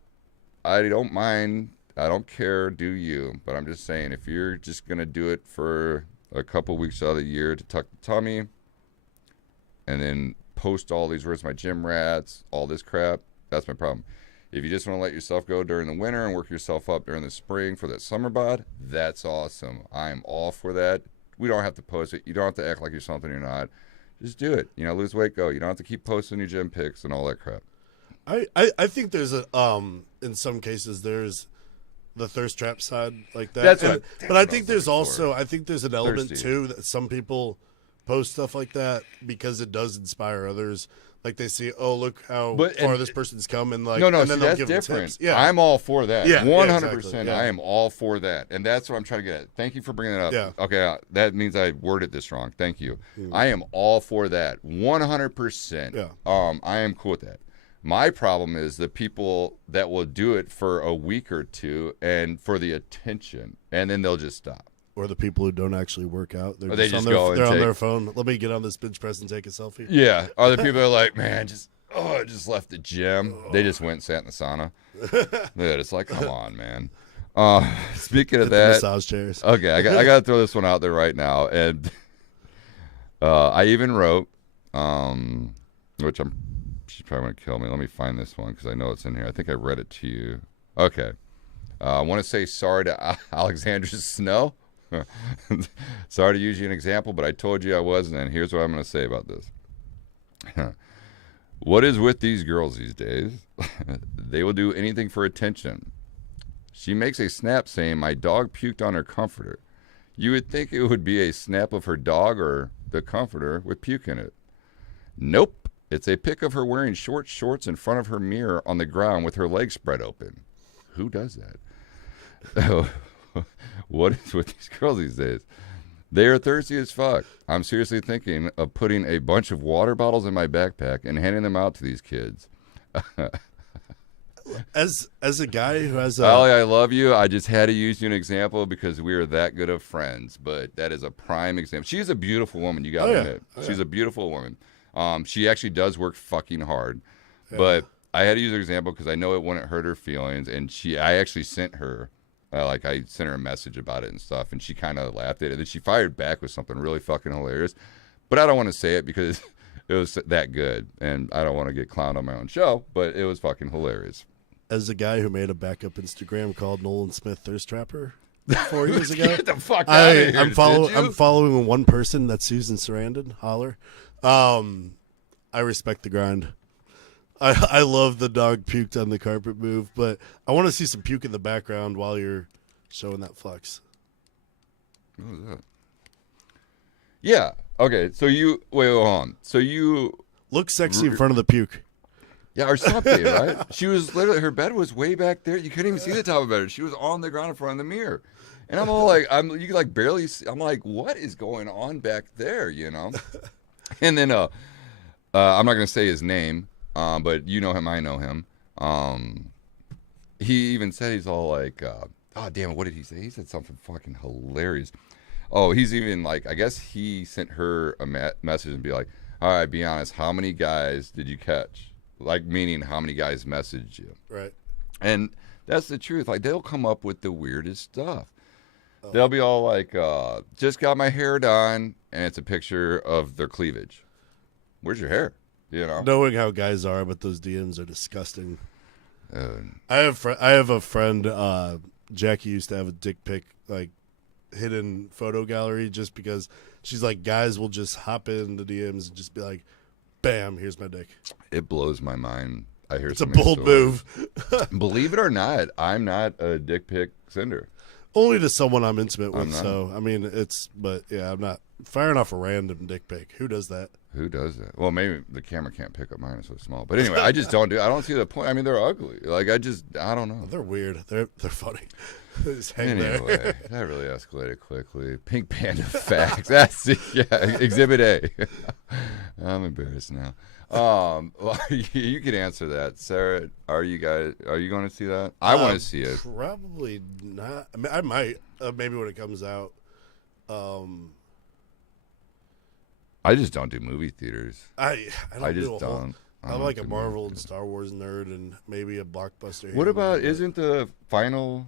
I don't mind. I don't care, do you? But I'm just saying, if you're just going to do it for a couple weeks out of the year to tuck the tummy and then post all these words, my gym rats, all this crap, that's my problem. If you just want to let yourself go during the winter and work yourself up during the spring for that summer bod, that's awesome. I am all for that. We don't have to post it. You don't have to act like you're something you're not. Just do it. Lose weight, go. You don't have to keep posting your gym pics and all that crap. I think there's in some cases there's the thirst trap side like that. But I think there's also an element too that some people post stuff like that because it does inspire others. Like they see, oh, look how far this person's come, and and then they'll that's give different. Tips. Yeah, I'm all for that. Yeah, 100%. Exactly. Yeah. I am all for that, and that's what I'm trying to get at. Thank you for bringing it up. Yeah. Okay, that means I worded this wrong. Thank you. I am all for that, 100%. Yeah. I am cool with that. My problem is the people that will do it for a week or two and for the attention, and then they'll just stop. Or the people who don't actually work out. They're they just go on their phone. Let me get on this bench press and take a selfie. Yeah. Or the people that are like, man, I just left the gym. They just went and sat in the sauna. Dude, it's like, come on, man. Speaking of Hit the that, massage chairs. okay, I got to throw this one out there right now, and I even wrote, which she's probably gonna kill me. Let me find this one because I know it's in here. I think I read it to you. Okay, I want to say sorry to Alexandra Snow. Sorry to use you an example, but I told you I wasn't, and here's what I'm going to say about this. What is with these girls these days? They will do anything for attention. She makes a snap saying, "My dog puked on her comforter." You would think it would be a snap of her dog or the comforter with puke in it. Nope. It's a pic of her wearing short shorts in front of her mirror on the ground with her legs spread open. Who does that? What is with these girls these days? They are thirsty as fuck. I'm seriously thinking of putting a bunch of water bottles in my backpack and handing them out to these kids. As a guy who has Ollie, I love you. I just had to use you an example because we are that good of friends. But that is a prime example. She's a beautiful woman. You got to admit, she's a beautiful woman. She actually does work fucking hard. Yeah. But I had to use her example because I know it wouldn't hurt her feelings. And I actually sent her. I sent her a message about it and stuff, and she kind of laughed at it. And she fired back with something really fucking hilarious. But I don't want to say it because it was that good, and I don't want to get clowned on my own show, but it was fucking hilarious. As a guy who made a backup Instagram called Nolan Smith Thirst Trapper 4 years ago, get the fuck out of here, I'm following one person, that's Susan Sarandon, holler. I respect the grind. I love the dog puked on the carpet move, but I want to see some puke in the background while you're showing that flex. What was that? Yeah. Okay. So you wait, hold on. So you look sexy in front of the puke. Yeah, or something, right? She was literally, her bed was way back there. You couldn't even see the top of the bed. She was on the ground in front of the mirror. And I'm all like, you could like barely see. I'm like, what is going on back there, you know? And then I'm not going to say his name, but you know him, I know him. He even said, he's all like, oh, damn it, what did he say? He said something fucking hilarious. Oh, he's even like, I guess he sent her a message and be like, all right, be honest, how many guys did you catch? Like, meaning how many guys messaged you. Right. And that's the truth. Like, they'll come up with the weirdest stuff. Oh. They'll be all like, just got my hair done, and it's a picture of their cleavage. Where's your hair? You know? Knowing how guys are, but those DMs are disgusting. I have a friend, Jackie used to have a dick pic, like, hidden photo gallery just because she's like, guys will just hop in the DMs and just be like, bam, here's my dick. It blows my mind. I hear it's a bold move. Believe it or not, I'm not a dick pic sender. Only to someone I'm intimate with. So I mean, but yeah, I'm not firing off a random dick pic. Who does that? Who does that? Well, maybe the camera can't pick up mine. It's so small. But anyway, I just don't do. I don't see the point. I mean, they're ugly. Like I don't know. They're weird. They're funny. They just hang anyway, there. That really escalated quickly. Pink Panda facts. That's Exhibit A. I'm embarrassed now. Well, you can answer that, Sarah. Are you going to see that? I want to see it. Probably not. I mean, I might. Maybe when it comes out. I just don't do movie theaters. I just don't. I'm like a Marvel and Star Wars nerd, and maybe a blockbuster. What about? Isn't the final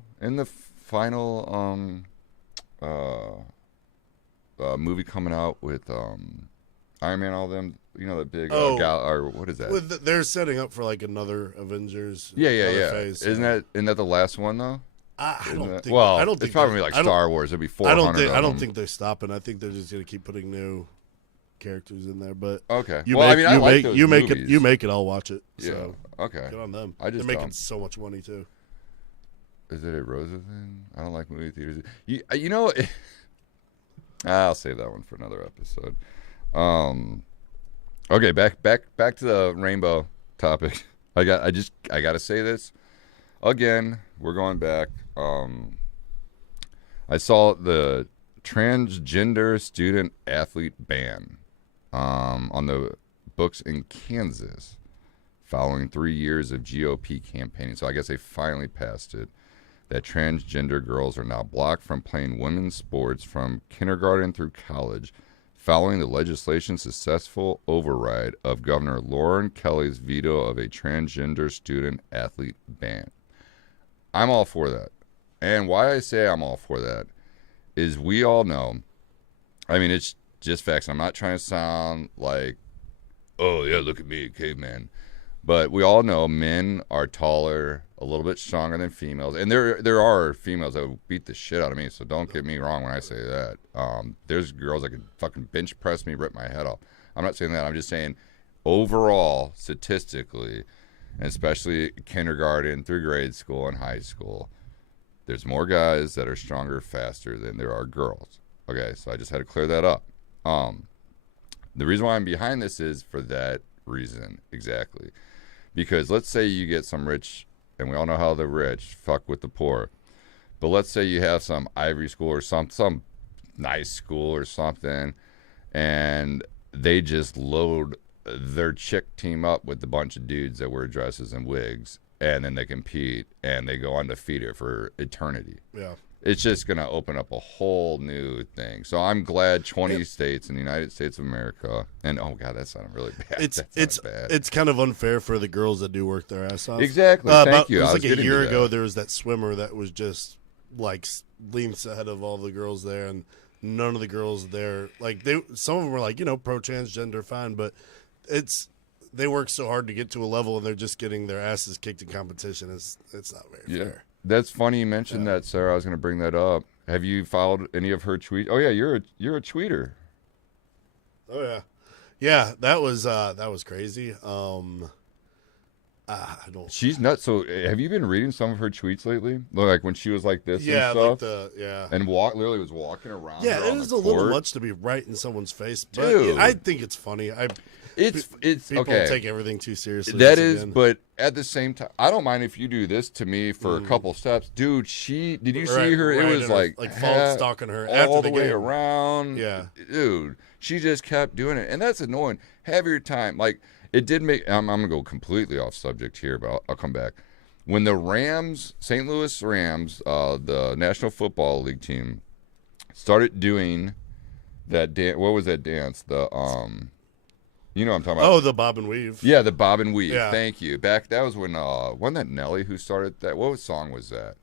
movie coming out with Iron Man, all them? You know, the big or what is that? Well, they're setting up for like another Avengers. Yeah. Phase, isn't that the last one though? I don't think. Well, I don't think it's probably like Star Wars. It'll be 400. I don't think they're stopping. I think they're just gonna keep putting new characters in there. But okay, you make it. I'll watch it. So yeah. Okay. Good on them. They're making so much money too. Is it a Rosa thing? I don't like movie theaters. You know, I'll save that one for another episode. Okay, back to the rainbow topic. I got to say this again. We're going back. I saw the transgender student athlete ban on the books in Kansas following 3 years of GOP campaigning. So I guess they finally passed it. That transgender girls are now blocked from playing women's sports from kindergarten through college, following the legislation's successful override of Governor Lauren Kelly's veto of a transgender student athlete ban. I'm all for that. And why I say I'm all for that is we all know. I mean, it's just facts. I'm not trying to sound like, oh yeah, look at me, caveman. But we all know men are taller, a little bit stronger than females, and there are females that will beat the shit out of me. So don't get me wrong when I say that. There's girls that could fucking bench press me, rip my head off. I'm not saying that. I'm just saying overall, statistically, and especially kindergarten through grade school and high school, there's more guys that are stronger, faster than there are girls. Okay, so I just had to clear that up. The reason why I'm behind this is for that reason exactly. Because let's say you get some rich, and we all know how the rich fuck with the poor. But let's say you have some Ivy school or some nice school or something, and they just load their chick team up with a bunch of dudes that wear dresses and wigs, and then they compete, and they go undefeated for eternity. Yeah. It's just going to open up a whole new thing. So I'm glad 20 states in the United States of America, and oh god, that sounded really bad. It's kind of unfair for the girls that do work their ass off. Exactly. Thank you. It was like a year ago. There was that swimmer that was just like leaps ahead of all the girls there, and none of the girls there, like some of them were like, pro transgender, fine, but they work so hard to get to a level, and they're just getting their asses kicked in competition. It's not very fair. That's funny you mentioned that, Sarah. I was going to bring that up. Have you followed any of her tweets? Oh yeah, you're a tweeter. Oh yeah, that was crazy. I don't. She's nuts. So have you been reading some of her tweets lately? Like when she was like this and stuff? And literally was walking around. Yeah, it is a little much to be right in someone's face. But dude, I think it's funny. It's people okay. Take everything too seriously. That is, but at the same time, I don't mind if you do this to me for a couple steps, dude. Did you see her? It was like stalking her all after the way around. Yeah, dude, she just kept doing it, and that's annoying. Have your time. Like it did make. I'm gonna go completely off subject here, but I'll come back. When the Rams, St. Louis Rams, the National Football League team, started doing that dance. What was that dance? You know what I'm talking about? Oh, the bob and weave. Yeah, the bob and weave. Yeah. Thank you. That was when wasn't that Nelly who started that? What song was that?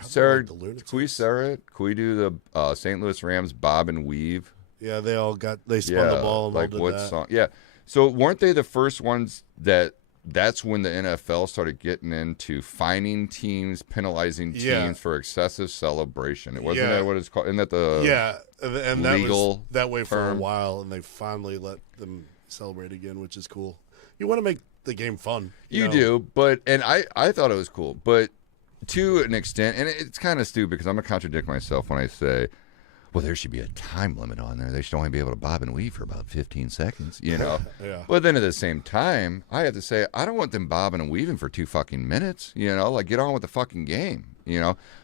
Sarah, the Lunatics. Can we do the St. Louis Rams bob and weave? Yeah, they spun the ball and like all did what that. Song? Yeah. So weren't they the first ones that's when the NFL started getting into fining teams, penalizing teams for excessive celebration. It wasn't that what it's called? Isn't that the and legal that was that way for term? a while, and they finally let them celebrate again, which is cool. You want to make the game fun. You do, and I thought it was cool, but to an extent, and it's kind of stupid because I'm going to contradict myself when I say, well, there should be a time limit on there. They should only be able to bob and weave for about 15 seconds, Yeah. But then at the same time, I have to say, I don't want them bobbing and weaving for 2 fucking minutes, Like, get on with the fucking game,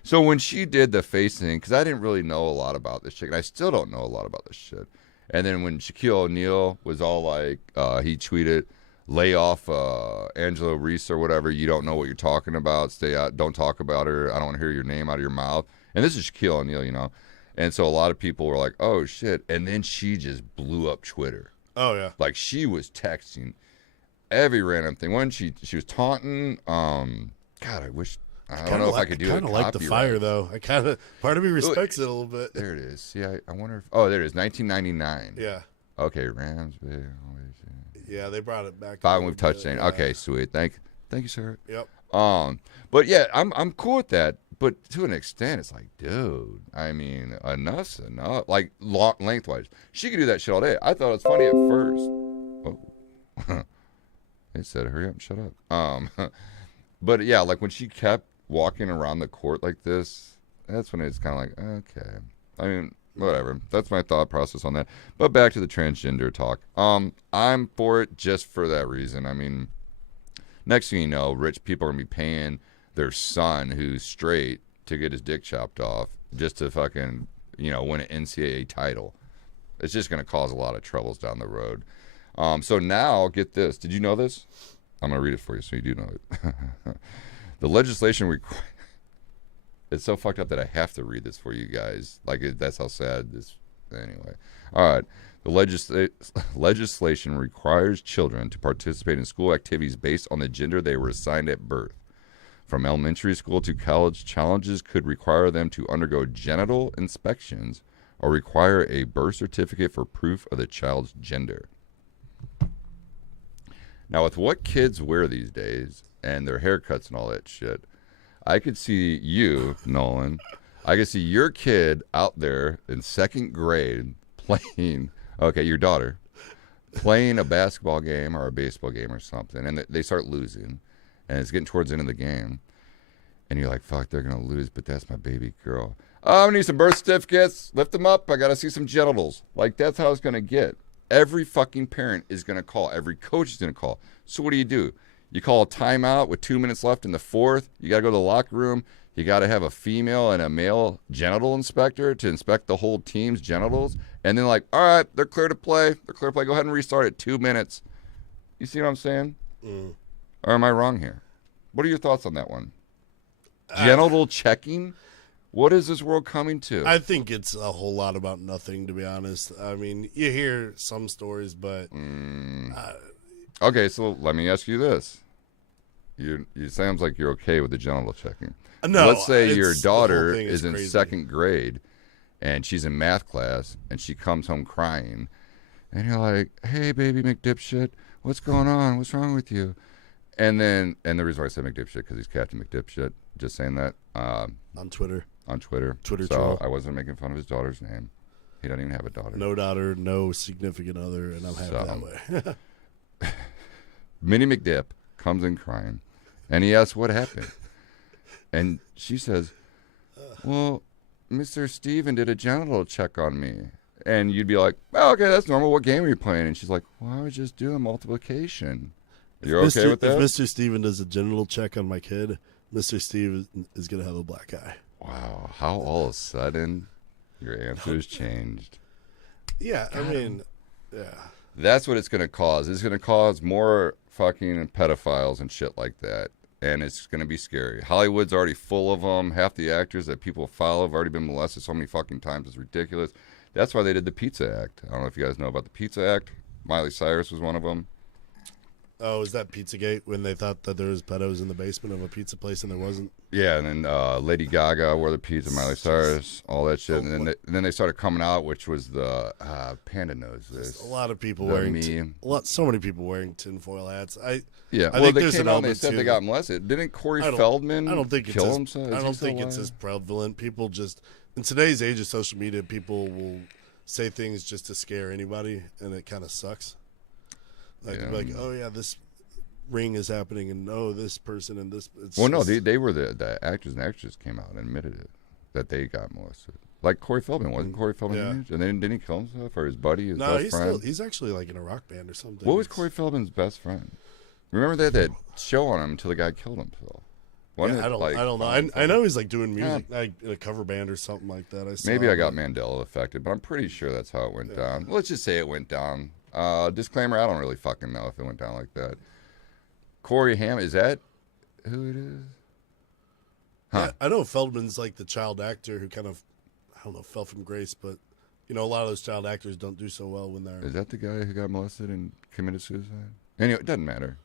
So when she did the face thing, because I didn't really know a lot about this chick, and I still don't know a lot about this shit. And then when Shaquille O'Neal was all like, he tweeted, lay off Angela Reese or whatever. You don't know what you're talking about. Stay out. Don't talk about her. I don't want to hear your name out of your mouth. And this is Shaquille O'Neal, And so a lot of people were like, oh, shit. And then she just blew up Twitter. Oh, yeah. Like, she was texting every random thing. When she was taunting, God, I don't know if I could do it. I kind of like the fire, though. Part of me respects it a little bit. There it is. See, I wonder if, there it is, 1999. Yeah. Okay, Rams. Yeah, they brought it back. Five with touchdown. Yeah. Okay, sweet. Thank you, sir. Yep. But yeah, I'm cool with that. But to an extent, it's like, dude, I mean, enough's enough. Like, lengthwise. She could do that shit all day. I thought it was funny at first. Oh. It said, hurry up and shut up. But yeah, like when she kept walking around the court like this, that's when it's kind of like, okay. I mean, whatever. That's my thought process on that. But back to the transgender talk. I'm for it just for that reason. I mean, next thing you know, rich people are going to be paying their son who's straight to get his dick chopped off just to fucking, win an NCAA title. It's just going to cause a lot of troubles down the road. So now, get this. Did you know this? I'm going to read it for you so you do know it. The legislation it's so fucked up that I have to read this for you guys. Like, that's how sad this... Anyway. All right. The legislation requires children to participate in school activities based on the gender they were assigned at birth. From elementary school to college, challenges could require them to undergo genital inspections or require a birth certificate for proof of the child's gender. Now, with what kids wear these days and their haircuts and all that shit, I could see you, Nolan. I could see your kid out there in second grade playing, okay, your daughter, playing a basketball game or a baseball game or something, and they start losing, and it's getting towards the end of the game, and you're like, fuck, they're going to lose, but that's my baby girl. Oh, I need some birth certificates. Lift them up. I got to see some genitals. Like, that's how it's going to get. Every fucking parent is going to call. Every coach is going to call. So what do? You call a timeout with 2 minutes left in the fourth. You got to go to the locker room. You got to have a female and a male genital inspector to inspect the whole team's genitals. And then like, all right, they're clear to play. They're clear to play. Go ahead and restart at 2 minutes. You see what I'm saying? Or am I wrong here? What are your thoughts on that one? Genital checking? What is this world coming to? I think it's a whole lot about nothing, to be honest. I mean, you hear some stories, but... Okay, so let me ask you this. You sounds like you're okay with the genital checking. No, let's say your daughter is in crazy. second grade, and she's in math class, and she comes home crying, and you're like, "Hey, baby McDipsh, what's going on? What's wrong with you?" And the reason why I said McDipsh because he's Captain McDipsh. Just saying that on Twitter. On Twitter. Twitter so troll. I wasn't making fun of his daughter's name. He doesn't even have a daughter. No daughter, no significant other, and I'm happy that way. Minnie McDip comes in crying, and he asks what happened. And she says, well, Mr. Steven did a genital check on me. And you'd be like, oh, okay, that's normal. What game are you playing? And she's like, well, I was just doing multiplication. You're okay with that? If Mr. Steven does a genital check on my kid, Mr. Steve is going to have a black eye. Wow. How all of a sudden your answer has changed. Yeah, I mean, yeah. That's what it's going to cause. It's going to cause more fucking pedophiles and shit like that. And it's going to be scary. Hollywood's already full of them. Half the actors that people follow have already been molested so many fucking times. It's ridiculous. That's why they did the Pizza Act. I don't know if you guys know about the Pizza Act. Miley Cyrus was one of them. Oh, is that Pizzagate when they thought that there was pedos in the basement of a pizza place and there wasn't? Yeah, and then Lady Gaga wore the pizza, Miley Cyrus, all that shit. And then they started coming out, which was the Panda knows this. A lot of people the wearing meme. so many people wearing tinfoil hats. I well, think they there's came an out and they element said to- they got molested. Didn't Corey Feldman kill himself? I don't think it's as prevalent. People just in today's age of social media, people will say things just to scare anybody, and it kind of sucks. Like, oh yeah, this ring is happening, and oh, this person and this. No, they were the actors and actresses came out and admitted it that they got molested. Like Corey Feldman, wasn't Corey Feldman? Yeah. And then didn't he kill himself or his buddy, his No, best friend? he's actually like in a rock band or something. What was Corey Feldman's best friend? Remember they had that show on him until the guy killed himself. Yeah, I don't know. I know he's like doing music, like in a cover band or something like that. Maybe I got Mandela affected, but I'm pretty sure that's how it went down. Let's just say it went down. Disclaimer: I don't really fucking know if it went down like that. Corey Haim, is that who it is? Huh. Yeah, I know Feldman's like the child actor who kind of, I don't know, fell from grace, but you know, a lot of those child actors don't do so well when they're. Is that the guy who got molested and committed suicide? Anyway, it doesn't matter.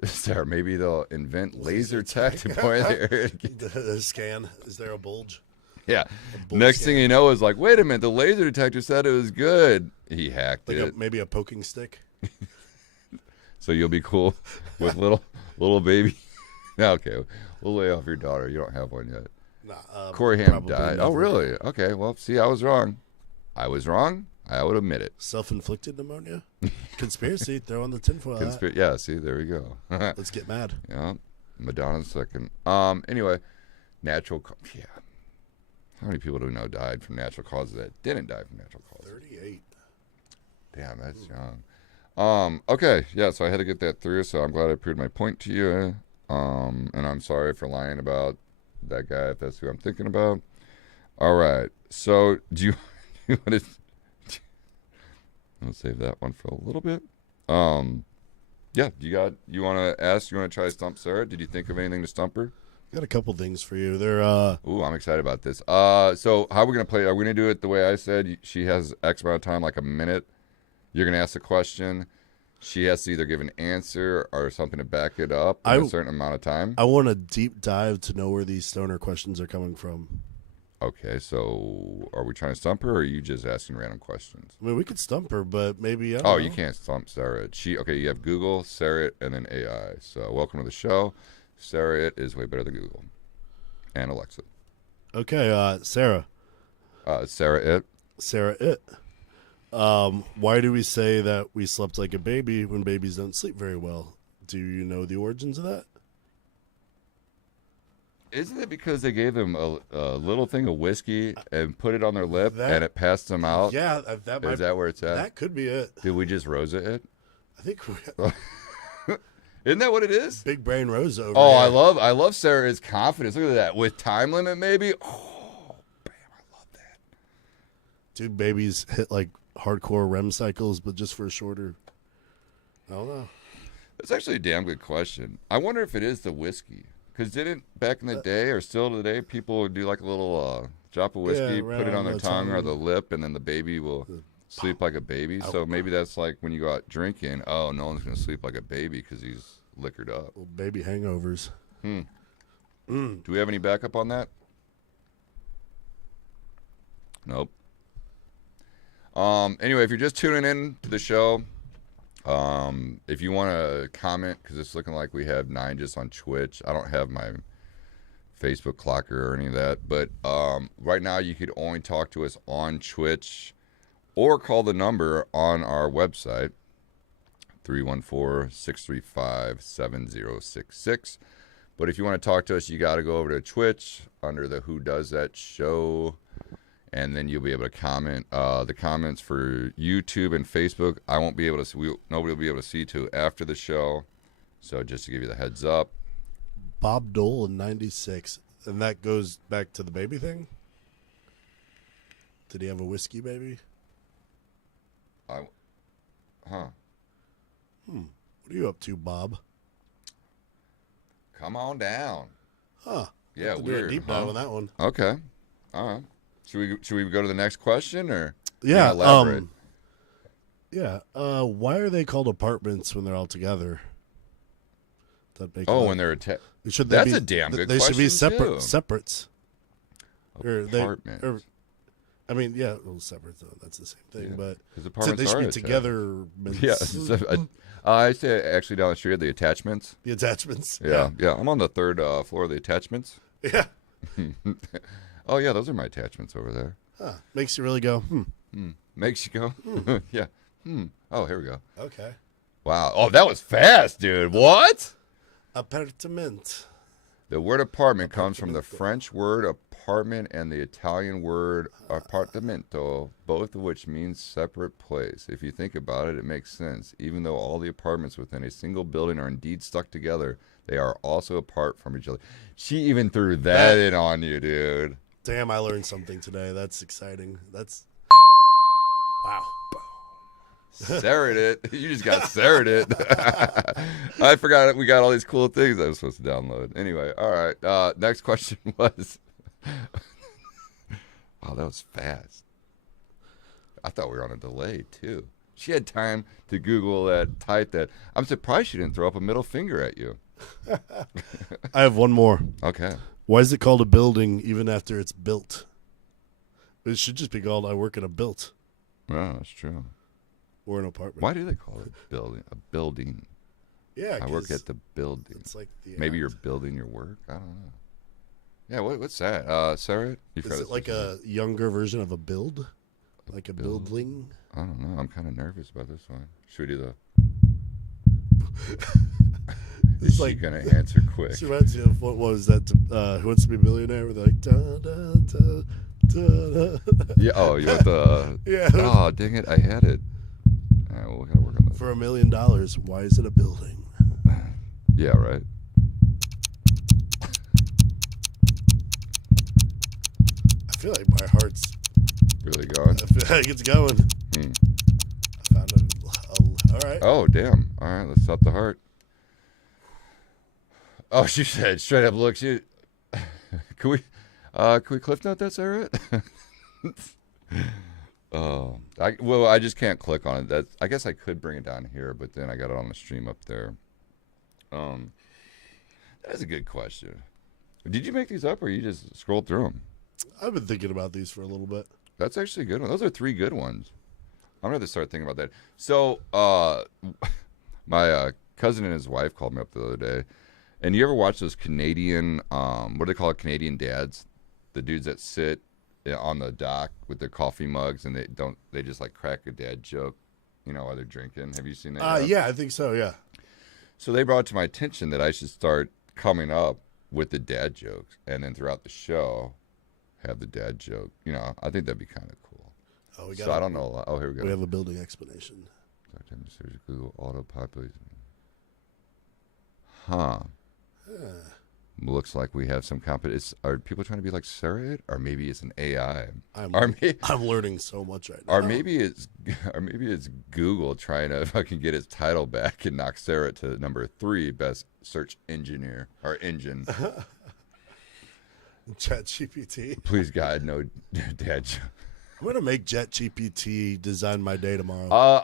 Is there maybe they'll invent laser tech to point there? The scan. Is there a bulge? Yeah. Next thing you know is like, wait a minute, the laser detector said it was good. He hacked it. Maybe a poking stick. So you'll be cool with little baby. Okay, we'll lay off your daughter. You don't have one yet. Nah, Corey Haim died. never. Oh, really? Okay. Well, see, I was wrong. I would admit it. Self-inflicted pneumonia. Conspiracy. Throw on the tinfoil hat. Yeah. See, there we go. Let's get mad. Yeah. Madonna's second. Anyway, natural. Yeah. How many people do we know died from natural causes that didn't die from natural causes? 38. Damn, that's young. Okay, yeah, so I had to get that through, so I'm glad I proved my point to you. And I'm sorry for lying about that guy, if that's who I'm thinking about. All right, so do you want to... I'll save that one for a little bit. Yeah, you want to ask, you want to try to stump Sarah? Did you think of anything to stump her? Got a couple things for you. They're Ooh, I'm excited about this. So how are we going to play? Are we going to do it the way I said? She has X amount of time, like a minute. You're going to ask the question. She has to either give an answer or something to back it up in I a certain amount of time. I want a deep dive to know where these stoner questions are coming from. Okay, so are we trying to stump her, or are you just asking random questions? I mean, we could stump her, but maybe I don't Oh, know. you can't stump Sarah. Okay, you have Google, Sarah, and then AI. So welcome to the show. Sarah is way better than Google and Alexa. Okay, Sarah. Sarah. Sarah, why do we say that we slept like a baby when babies don't sleep very well? Do you know the origins of that? Isn't it because they gave them a little thing of whiskey and put it on their lip and it passed them out? Yeah, that might, Is that where it's at? that could be it. Did we just rose it? I think Isn't that what it is? big brain rose over. Oh, here. I love Sarah's confidence. Look at that. With time limit, maybe. Oh, bam! I love that. Dude, babies hit like hardcore REM cycles, but just for a shorter. I don't know. That's actually a damn good question. I wonder if it is the whiskey. Because didn't back in the day or still today, people would do like a little drop of whiskey, put it on their tongue or the lip, and then the baby will sleep like a baby. So maybe that's like when you go out drinking. Oh, no one's going to sleep like a baby because he's liquored up. Well, baby hangovers. Do we have any backup on that? Nope. Anyway, if you're just tuning in to the show, if you want to comment, because it's looking like we have 9 just on Twitch. I don't have my Facebook clocker or any of that, but right now you could only talk to us on Twitch or call the number on our website, 314-635-7066. But if you want to talk to us, you got to go over to Twitch under the Who Does That Show, and then you'll be able to comment. The comments for YouTube and Facebook, I won't be able to see. Nobody will be able to see till after the show. So just to give you the heads up. Bob Dole in '96, and that goes back to the baby thing. Did he have a whiskey baby? What What are you up to, Bob? Come on down. Huh? Yeah, we'll do a weird. deep dive on that one. Okay. All right. Should we go to the next question or Yeah. elaborate? Why are they called apartments when they're all together? That make When they're should that's be, a damn good They should be question, too. separates. Apartment. I mean, yeah, well, separate though. That's the same thing, but 'Cause so apartments they should are be attached. together. Yeah. I say actually down the street the attachments. The attachments. Yeah. I'm on the 3rd floor of the attachments. Yeah. Oh yeah, those are my attachments over there. Huh. Makes you really go, Makes you go, yeah. Oh, here we go. Okay. Wow. Oh, that was fast, dude. What? Appartement. The word apartment comes from the French word apartment and the Italian word appartamento, both of which mean separate place. If you think about it, it makes sense. Even though all the apartments within a single building are indeed stuck together, they are also apart from each other. She even threw that in on you, dude. Damn, I learned something today. That's exciting. That's wow. Sarah'd it. You just got Sarah'd it. I forgot we got all these cool things I was supposed to download. Anyway, all right. Next question was... Wow, that was fast. I thought we were on a delay, too. She had time to Google that, type that. I'm surprised she didn't throw up a middle finger at you. I have one more. Okay. Why is it called a building even after it's built? It should just be called I work at a built Oh, that's true. or an apartment. Why do they call it building? A building. Yeah, I work 'cause at the building. it's like the Maybe act. you're building your work. I don't know. Yeah, what's that? Sarah? You Is forgot it to like say a younger version of a build? Like a build? building? I don't know. I'm kind of nervous about this one. Should we do the... Is It's she like going to answer quick? This reminds me of what was that? Who Wants to Be a Millionaire? With like da da da da. Yeah. Oh, you want the... Yeah. Oh, dang it. I had it. All right, well, we got to work on this. For $1 million, why is it a building? Yeah, right. I feel like my heart's. Really going? I feel like it's going. Hmm. I found a. All right. Oh, damn. All right, let's stop the heart. Oh, she said straight up look. Can we cliff note that, Sarah? I just can't click on it. I guess I could bring it down here, but then I got it on the stream up there. Um, that's a good question. Did you make these up, or you just scrolled through them? I've been thinking about these for a little bit. That's actually a good one. Those are 3 good ones. I'm gonna have to start thinking about that. So, my cousin and his wife called me up the other day, and you ever watch those Canadian, what do they call it, Canadian dads, the dudes that sit on the dock with their coffee mugs and they just like crack a dad joke, while they're drinking. Have you seen that? Yeah, I think so. Yeah. So they brought it to my attention that I should start coming up with the dad jokes, and then throughout the show, have the dad joke. I think that'd be kind of cool. Oh, I don't know a lot. Oh, here we go. We have a building explanation. Google auto population. Huh. Looks like we have some competition. Are people trying to be like Sarah? Or maybe it's an AI. I'm learning so much right now. Or maybe it's Google trying to fucking get its title back and knock Sarah to number 3 best search engineer or engine. ChatGPT. Please God, no dad joke. I'm gonna make ChatGPT design my day tomorrow.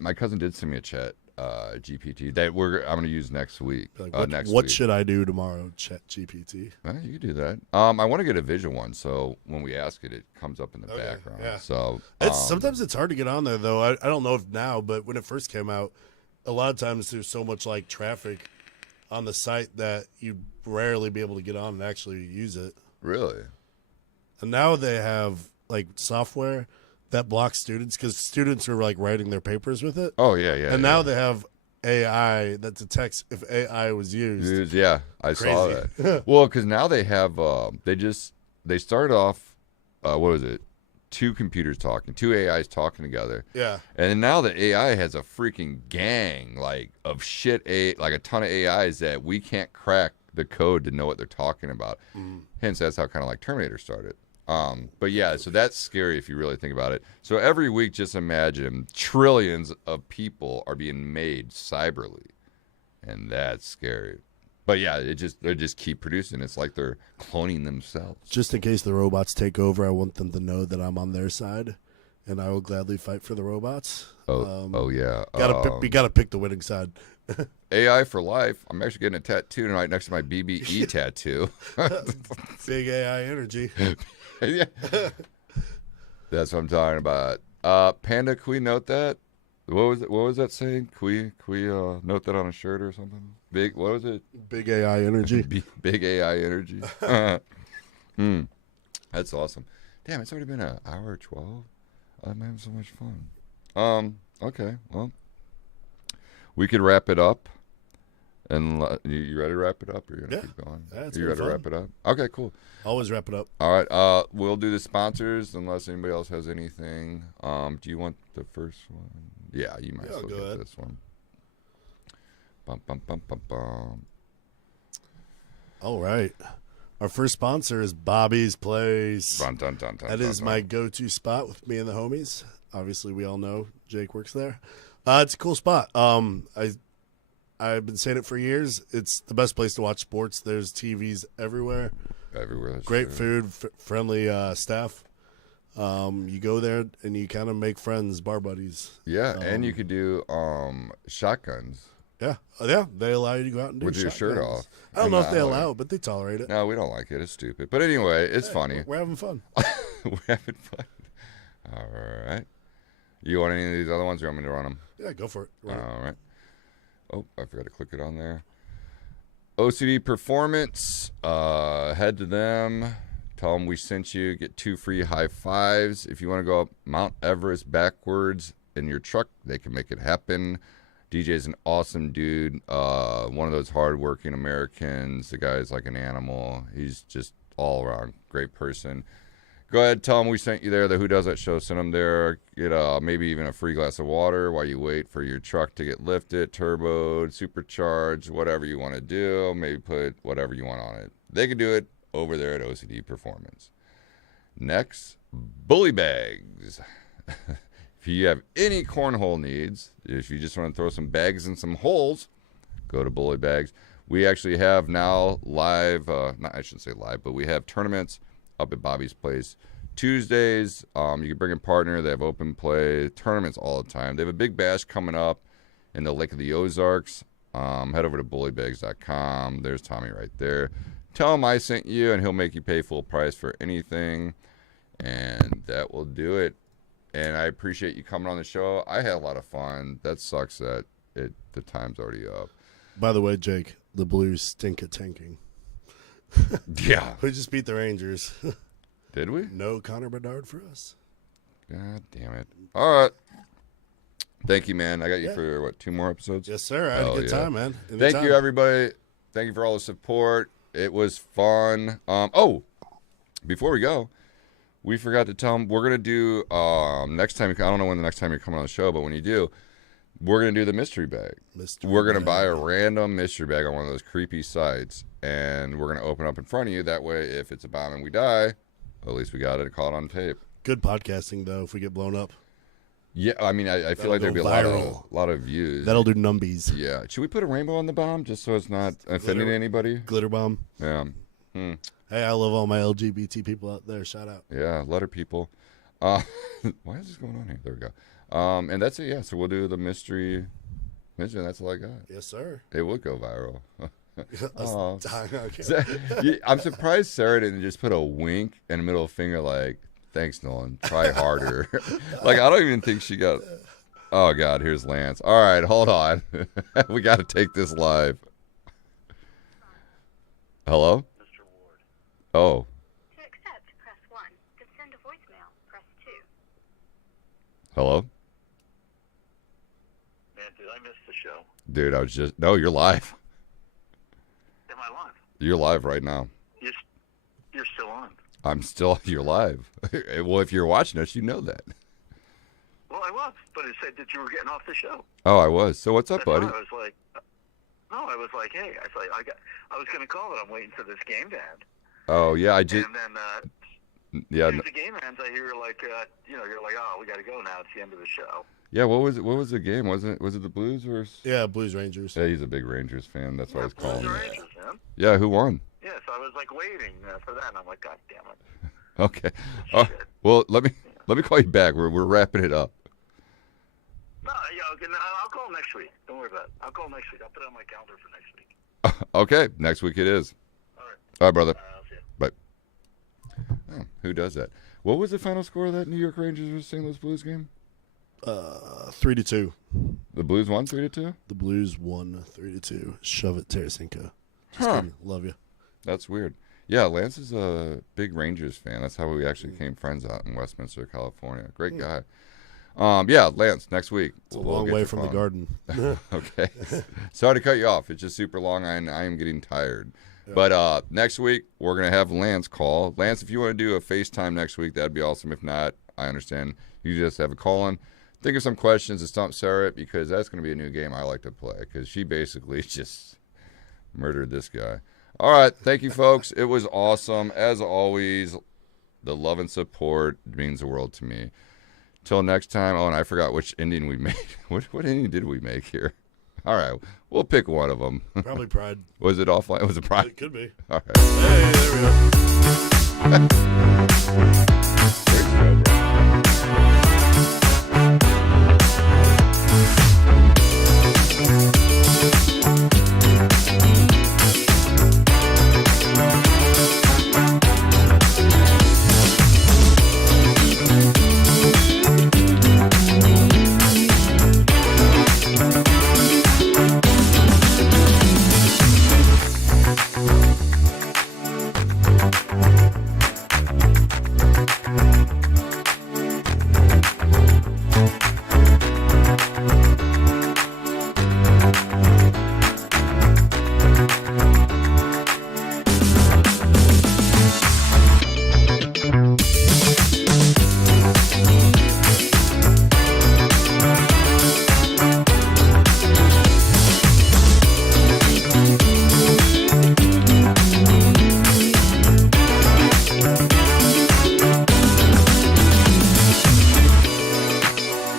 My cousin did send me a chat GPT that I'm gonna use next week. What should I do tomorrow, ChatGPT? You can do that. I want to get a visual one, so when we ask it, it comes up in the background. Yeah. So sometimes it's hard to get on there though. I don't know if now, but when it first came out, a lot of times there's so much like traffic on the site that you rarely be able to get on and actually use it. Really? And now they have like software that blocks students because students are like writing their papers with it. Oh yeah. And now they have AI that detects if AI was used. Yeah, I saw that. Well, because now they have they started off what was it? 2 computers talking, 2 AIs talking together. Yeah. And now the AI has a freaking gang of shit, like a ton of AIs that we can't crack the code to know what they're talking about. Hence, that's how kind of like Terminator started. But yeah, so that's scary if you really think about it. So every week, just imagine trillions of people are being made cyberly, and that's scary. But yeah, they just keep producing. It's like they're cloning themselves. Just in case the robots take over, I want them to know that I'm on their side, and I will gladly fight for the robots. Oh yeah. We gotta pick the winning side. AI for life. I'm actually getting a tattoo tonight next to my BBE tattoo. Big AI energy. Yeah. That's what I'm talking about. Panda, can we note that? What was that saying? Can we note that on a shirt or something? What was it? Big AI energy. Big AI energy. That's awesome. Damn, it's already been an hour 12. I'm having so much fun. Okay, well, we could wrap it up. And you ready to wrap it up? Or you gonna keep going? Yeah, you ready to wrap it up? Okay, cool. Always wrap it up. All right. We'll do the sponsors unless anybody else has anything. Do you want the first one? Yeah, you might as well get this one. Bum, bum, bum, bum, bum. All right. Our first sponsor is Bobby's Place. Dun, dun, dun, dun, that is dun. my go-to spot with me and the homies. Obviously, we all know Jake works there. It's a cool spot. I've been saying it for years. It's the best place to watch sports. There's TVs everywhere. That's great true. food, friendly staff. You go there and you kind of make friends, bar buddies. Yeah, and you could do shotguns. Yeah, they allow you to go out and do with your shirt shotguns. off. I don't know if they allow it, but they tolerate it. No, we don't like it. It's stupid. But anyway, it's funny. We're having fun. We're having fun. All right. You want any of these other ones, or you want me to run them? Yeah, go for it. All right. Oh, I forgot to click it on there. OCD Performance. Head to them. Tell them we sent you. Get 2 free high fives. If you want to go up Mount Everest backwards in your truck, they can make it happen. DJ's an awesome dude. One of those hardworking Americans. The guy's like an animal. He's just all around great person. Go ahead, tell them we sent you there. The Who Does That show sent them there. Get maybe even a free glass of water while you wait for your truck to get lifted, turboed, supercharged, whatever you want to do. Maybe put whatever you want on it. They can do it over there at OCD Performance. Next, Bully Bags. If you have any cornhole needs, if you just want to throw some bags in some holes, go to Bully Bags. We actually have now live, I shouldn't say live, but we have tournaments up at Bobby's Place Tuesdays, you can bring a partner. They have open play tournaments all the time. They have a big bash coming up in the Lake of the Ozarks. Head over to bullybags.com. There's Tommy right there. Tell him I sent you, and he'll make you pay full price for anything. And that will do it. And I appreciate you coming on the show. I had a lot of fun. That sucks that the time's already up. By the way, Jake, the Blues stink at tanking. Yeah. We just beat the Rangers. Did we? No Connor Bedard for us. God damn it. All right. Thank you, man. I got you for, what, 2 more episodes? Yes, sir. I had a good time, man. Thank you, everybody. Thank you for all the support. It was fun. Before we go, we forgot to tell them we're going to do next time. I don't know when the next time you're coming on the show, but when you do, we're going to do the mystery bag. We're going to buy a random mystery bag on one of those creepy sites, and we're going to open up in front of you. That way, if it's a bomb and we die, at least we got it caught on tape. Good podcasting, though, if we get blown up. Yeah, I mean, I feel like there'd be a lot of views. That'll do numbies. Yeah. Should we put a rainbow on the bomb just so it's not offending anybody? Glitter bomb. Yeah. Hey, I love all my LGBT people out there. Shout out. Yeah, letter people. Why is this going on here? There we go. And that's it, yeah. So we'll do the mystery. That's all I got. Yes, sir. It would go viral. Okay. I'm surprised Sarah didn't just put a wink and a middle finger like, thanks, Nolan. Try harder. Like, I don't even think she got... Oh, God, here's Lance. All right, hold on. We got to take this live. Hello? Mr. Ward. Oh. To accept, press 1. To send a voicemail, press 2. Hello? Man, did I miss the show? Dude, I was just... No, you're live. Am I live? You're live right now. You're still on. I'm still... You're live. Well, if you're watching us, you know that. Well, I was, but it said that you were getting off the show. Oh, I was. So what's up, That's buddy? why I was like... No, I was like, hey, I was going to call, but I'm waiting for this game to end. Oh, yeah, I just... And then... Yeah. As the game ends, I hear like, you're like, oh, we got to go now. It's the end of the show. Yeah, what was it? What was the game? Was it the Blues or? Yeah, Blues Rangers. Yeah, he's a big Rangers fan. That's why I was calling Blues him. Rangers, man. Yeah, who won? Yeah, so I was like waiting for that, and I'm like, God damn it. Okay. Oh, well, let me call you back. We're wrapping it up. No, yeah, okay, no, I'll call next week. Don't worry about it. I'll call next week. I'll put it on my calendar for next week. Okay, next week it is. All right. All right, brother. I'll see you. Bye. Oh, who does that? What was the final score of that New York Rangers versus St. Louis Blues game? 3-2. The Blues won 3-2. The Blues won 3-2. Shove it, Tarasenko. Just Huh. kidding. Love you. That's weird. Yeah, Lance is a big Rangers fan. That's how we actually became friends out in Westminster, California. Great guy. Yeah, Lance, next week. It's a long way from the garden. Okay. Sorry to cut you off. It's just super long. I am getting tired. Yeah. But next week, we're going to have Lance call. Lance, if you want to do a FaceTime next week, that'd be awesome. If not, I understand. You just have a call in. Think of some questions to stump Sarah, because that's going to be a new game I like to play, because she basically just murdered this guy. All right. Thank you, folks. It was awesome. As always, the love and support means the world to me. Till next time. Oh, and I forgot which ending we made. What ending did we make here? All right. We'll pick one of them. Probably Pride. Was it offline? Was it Pride? It could be. All right. Hey, there we go.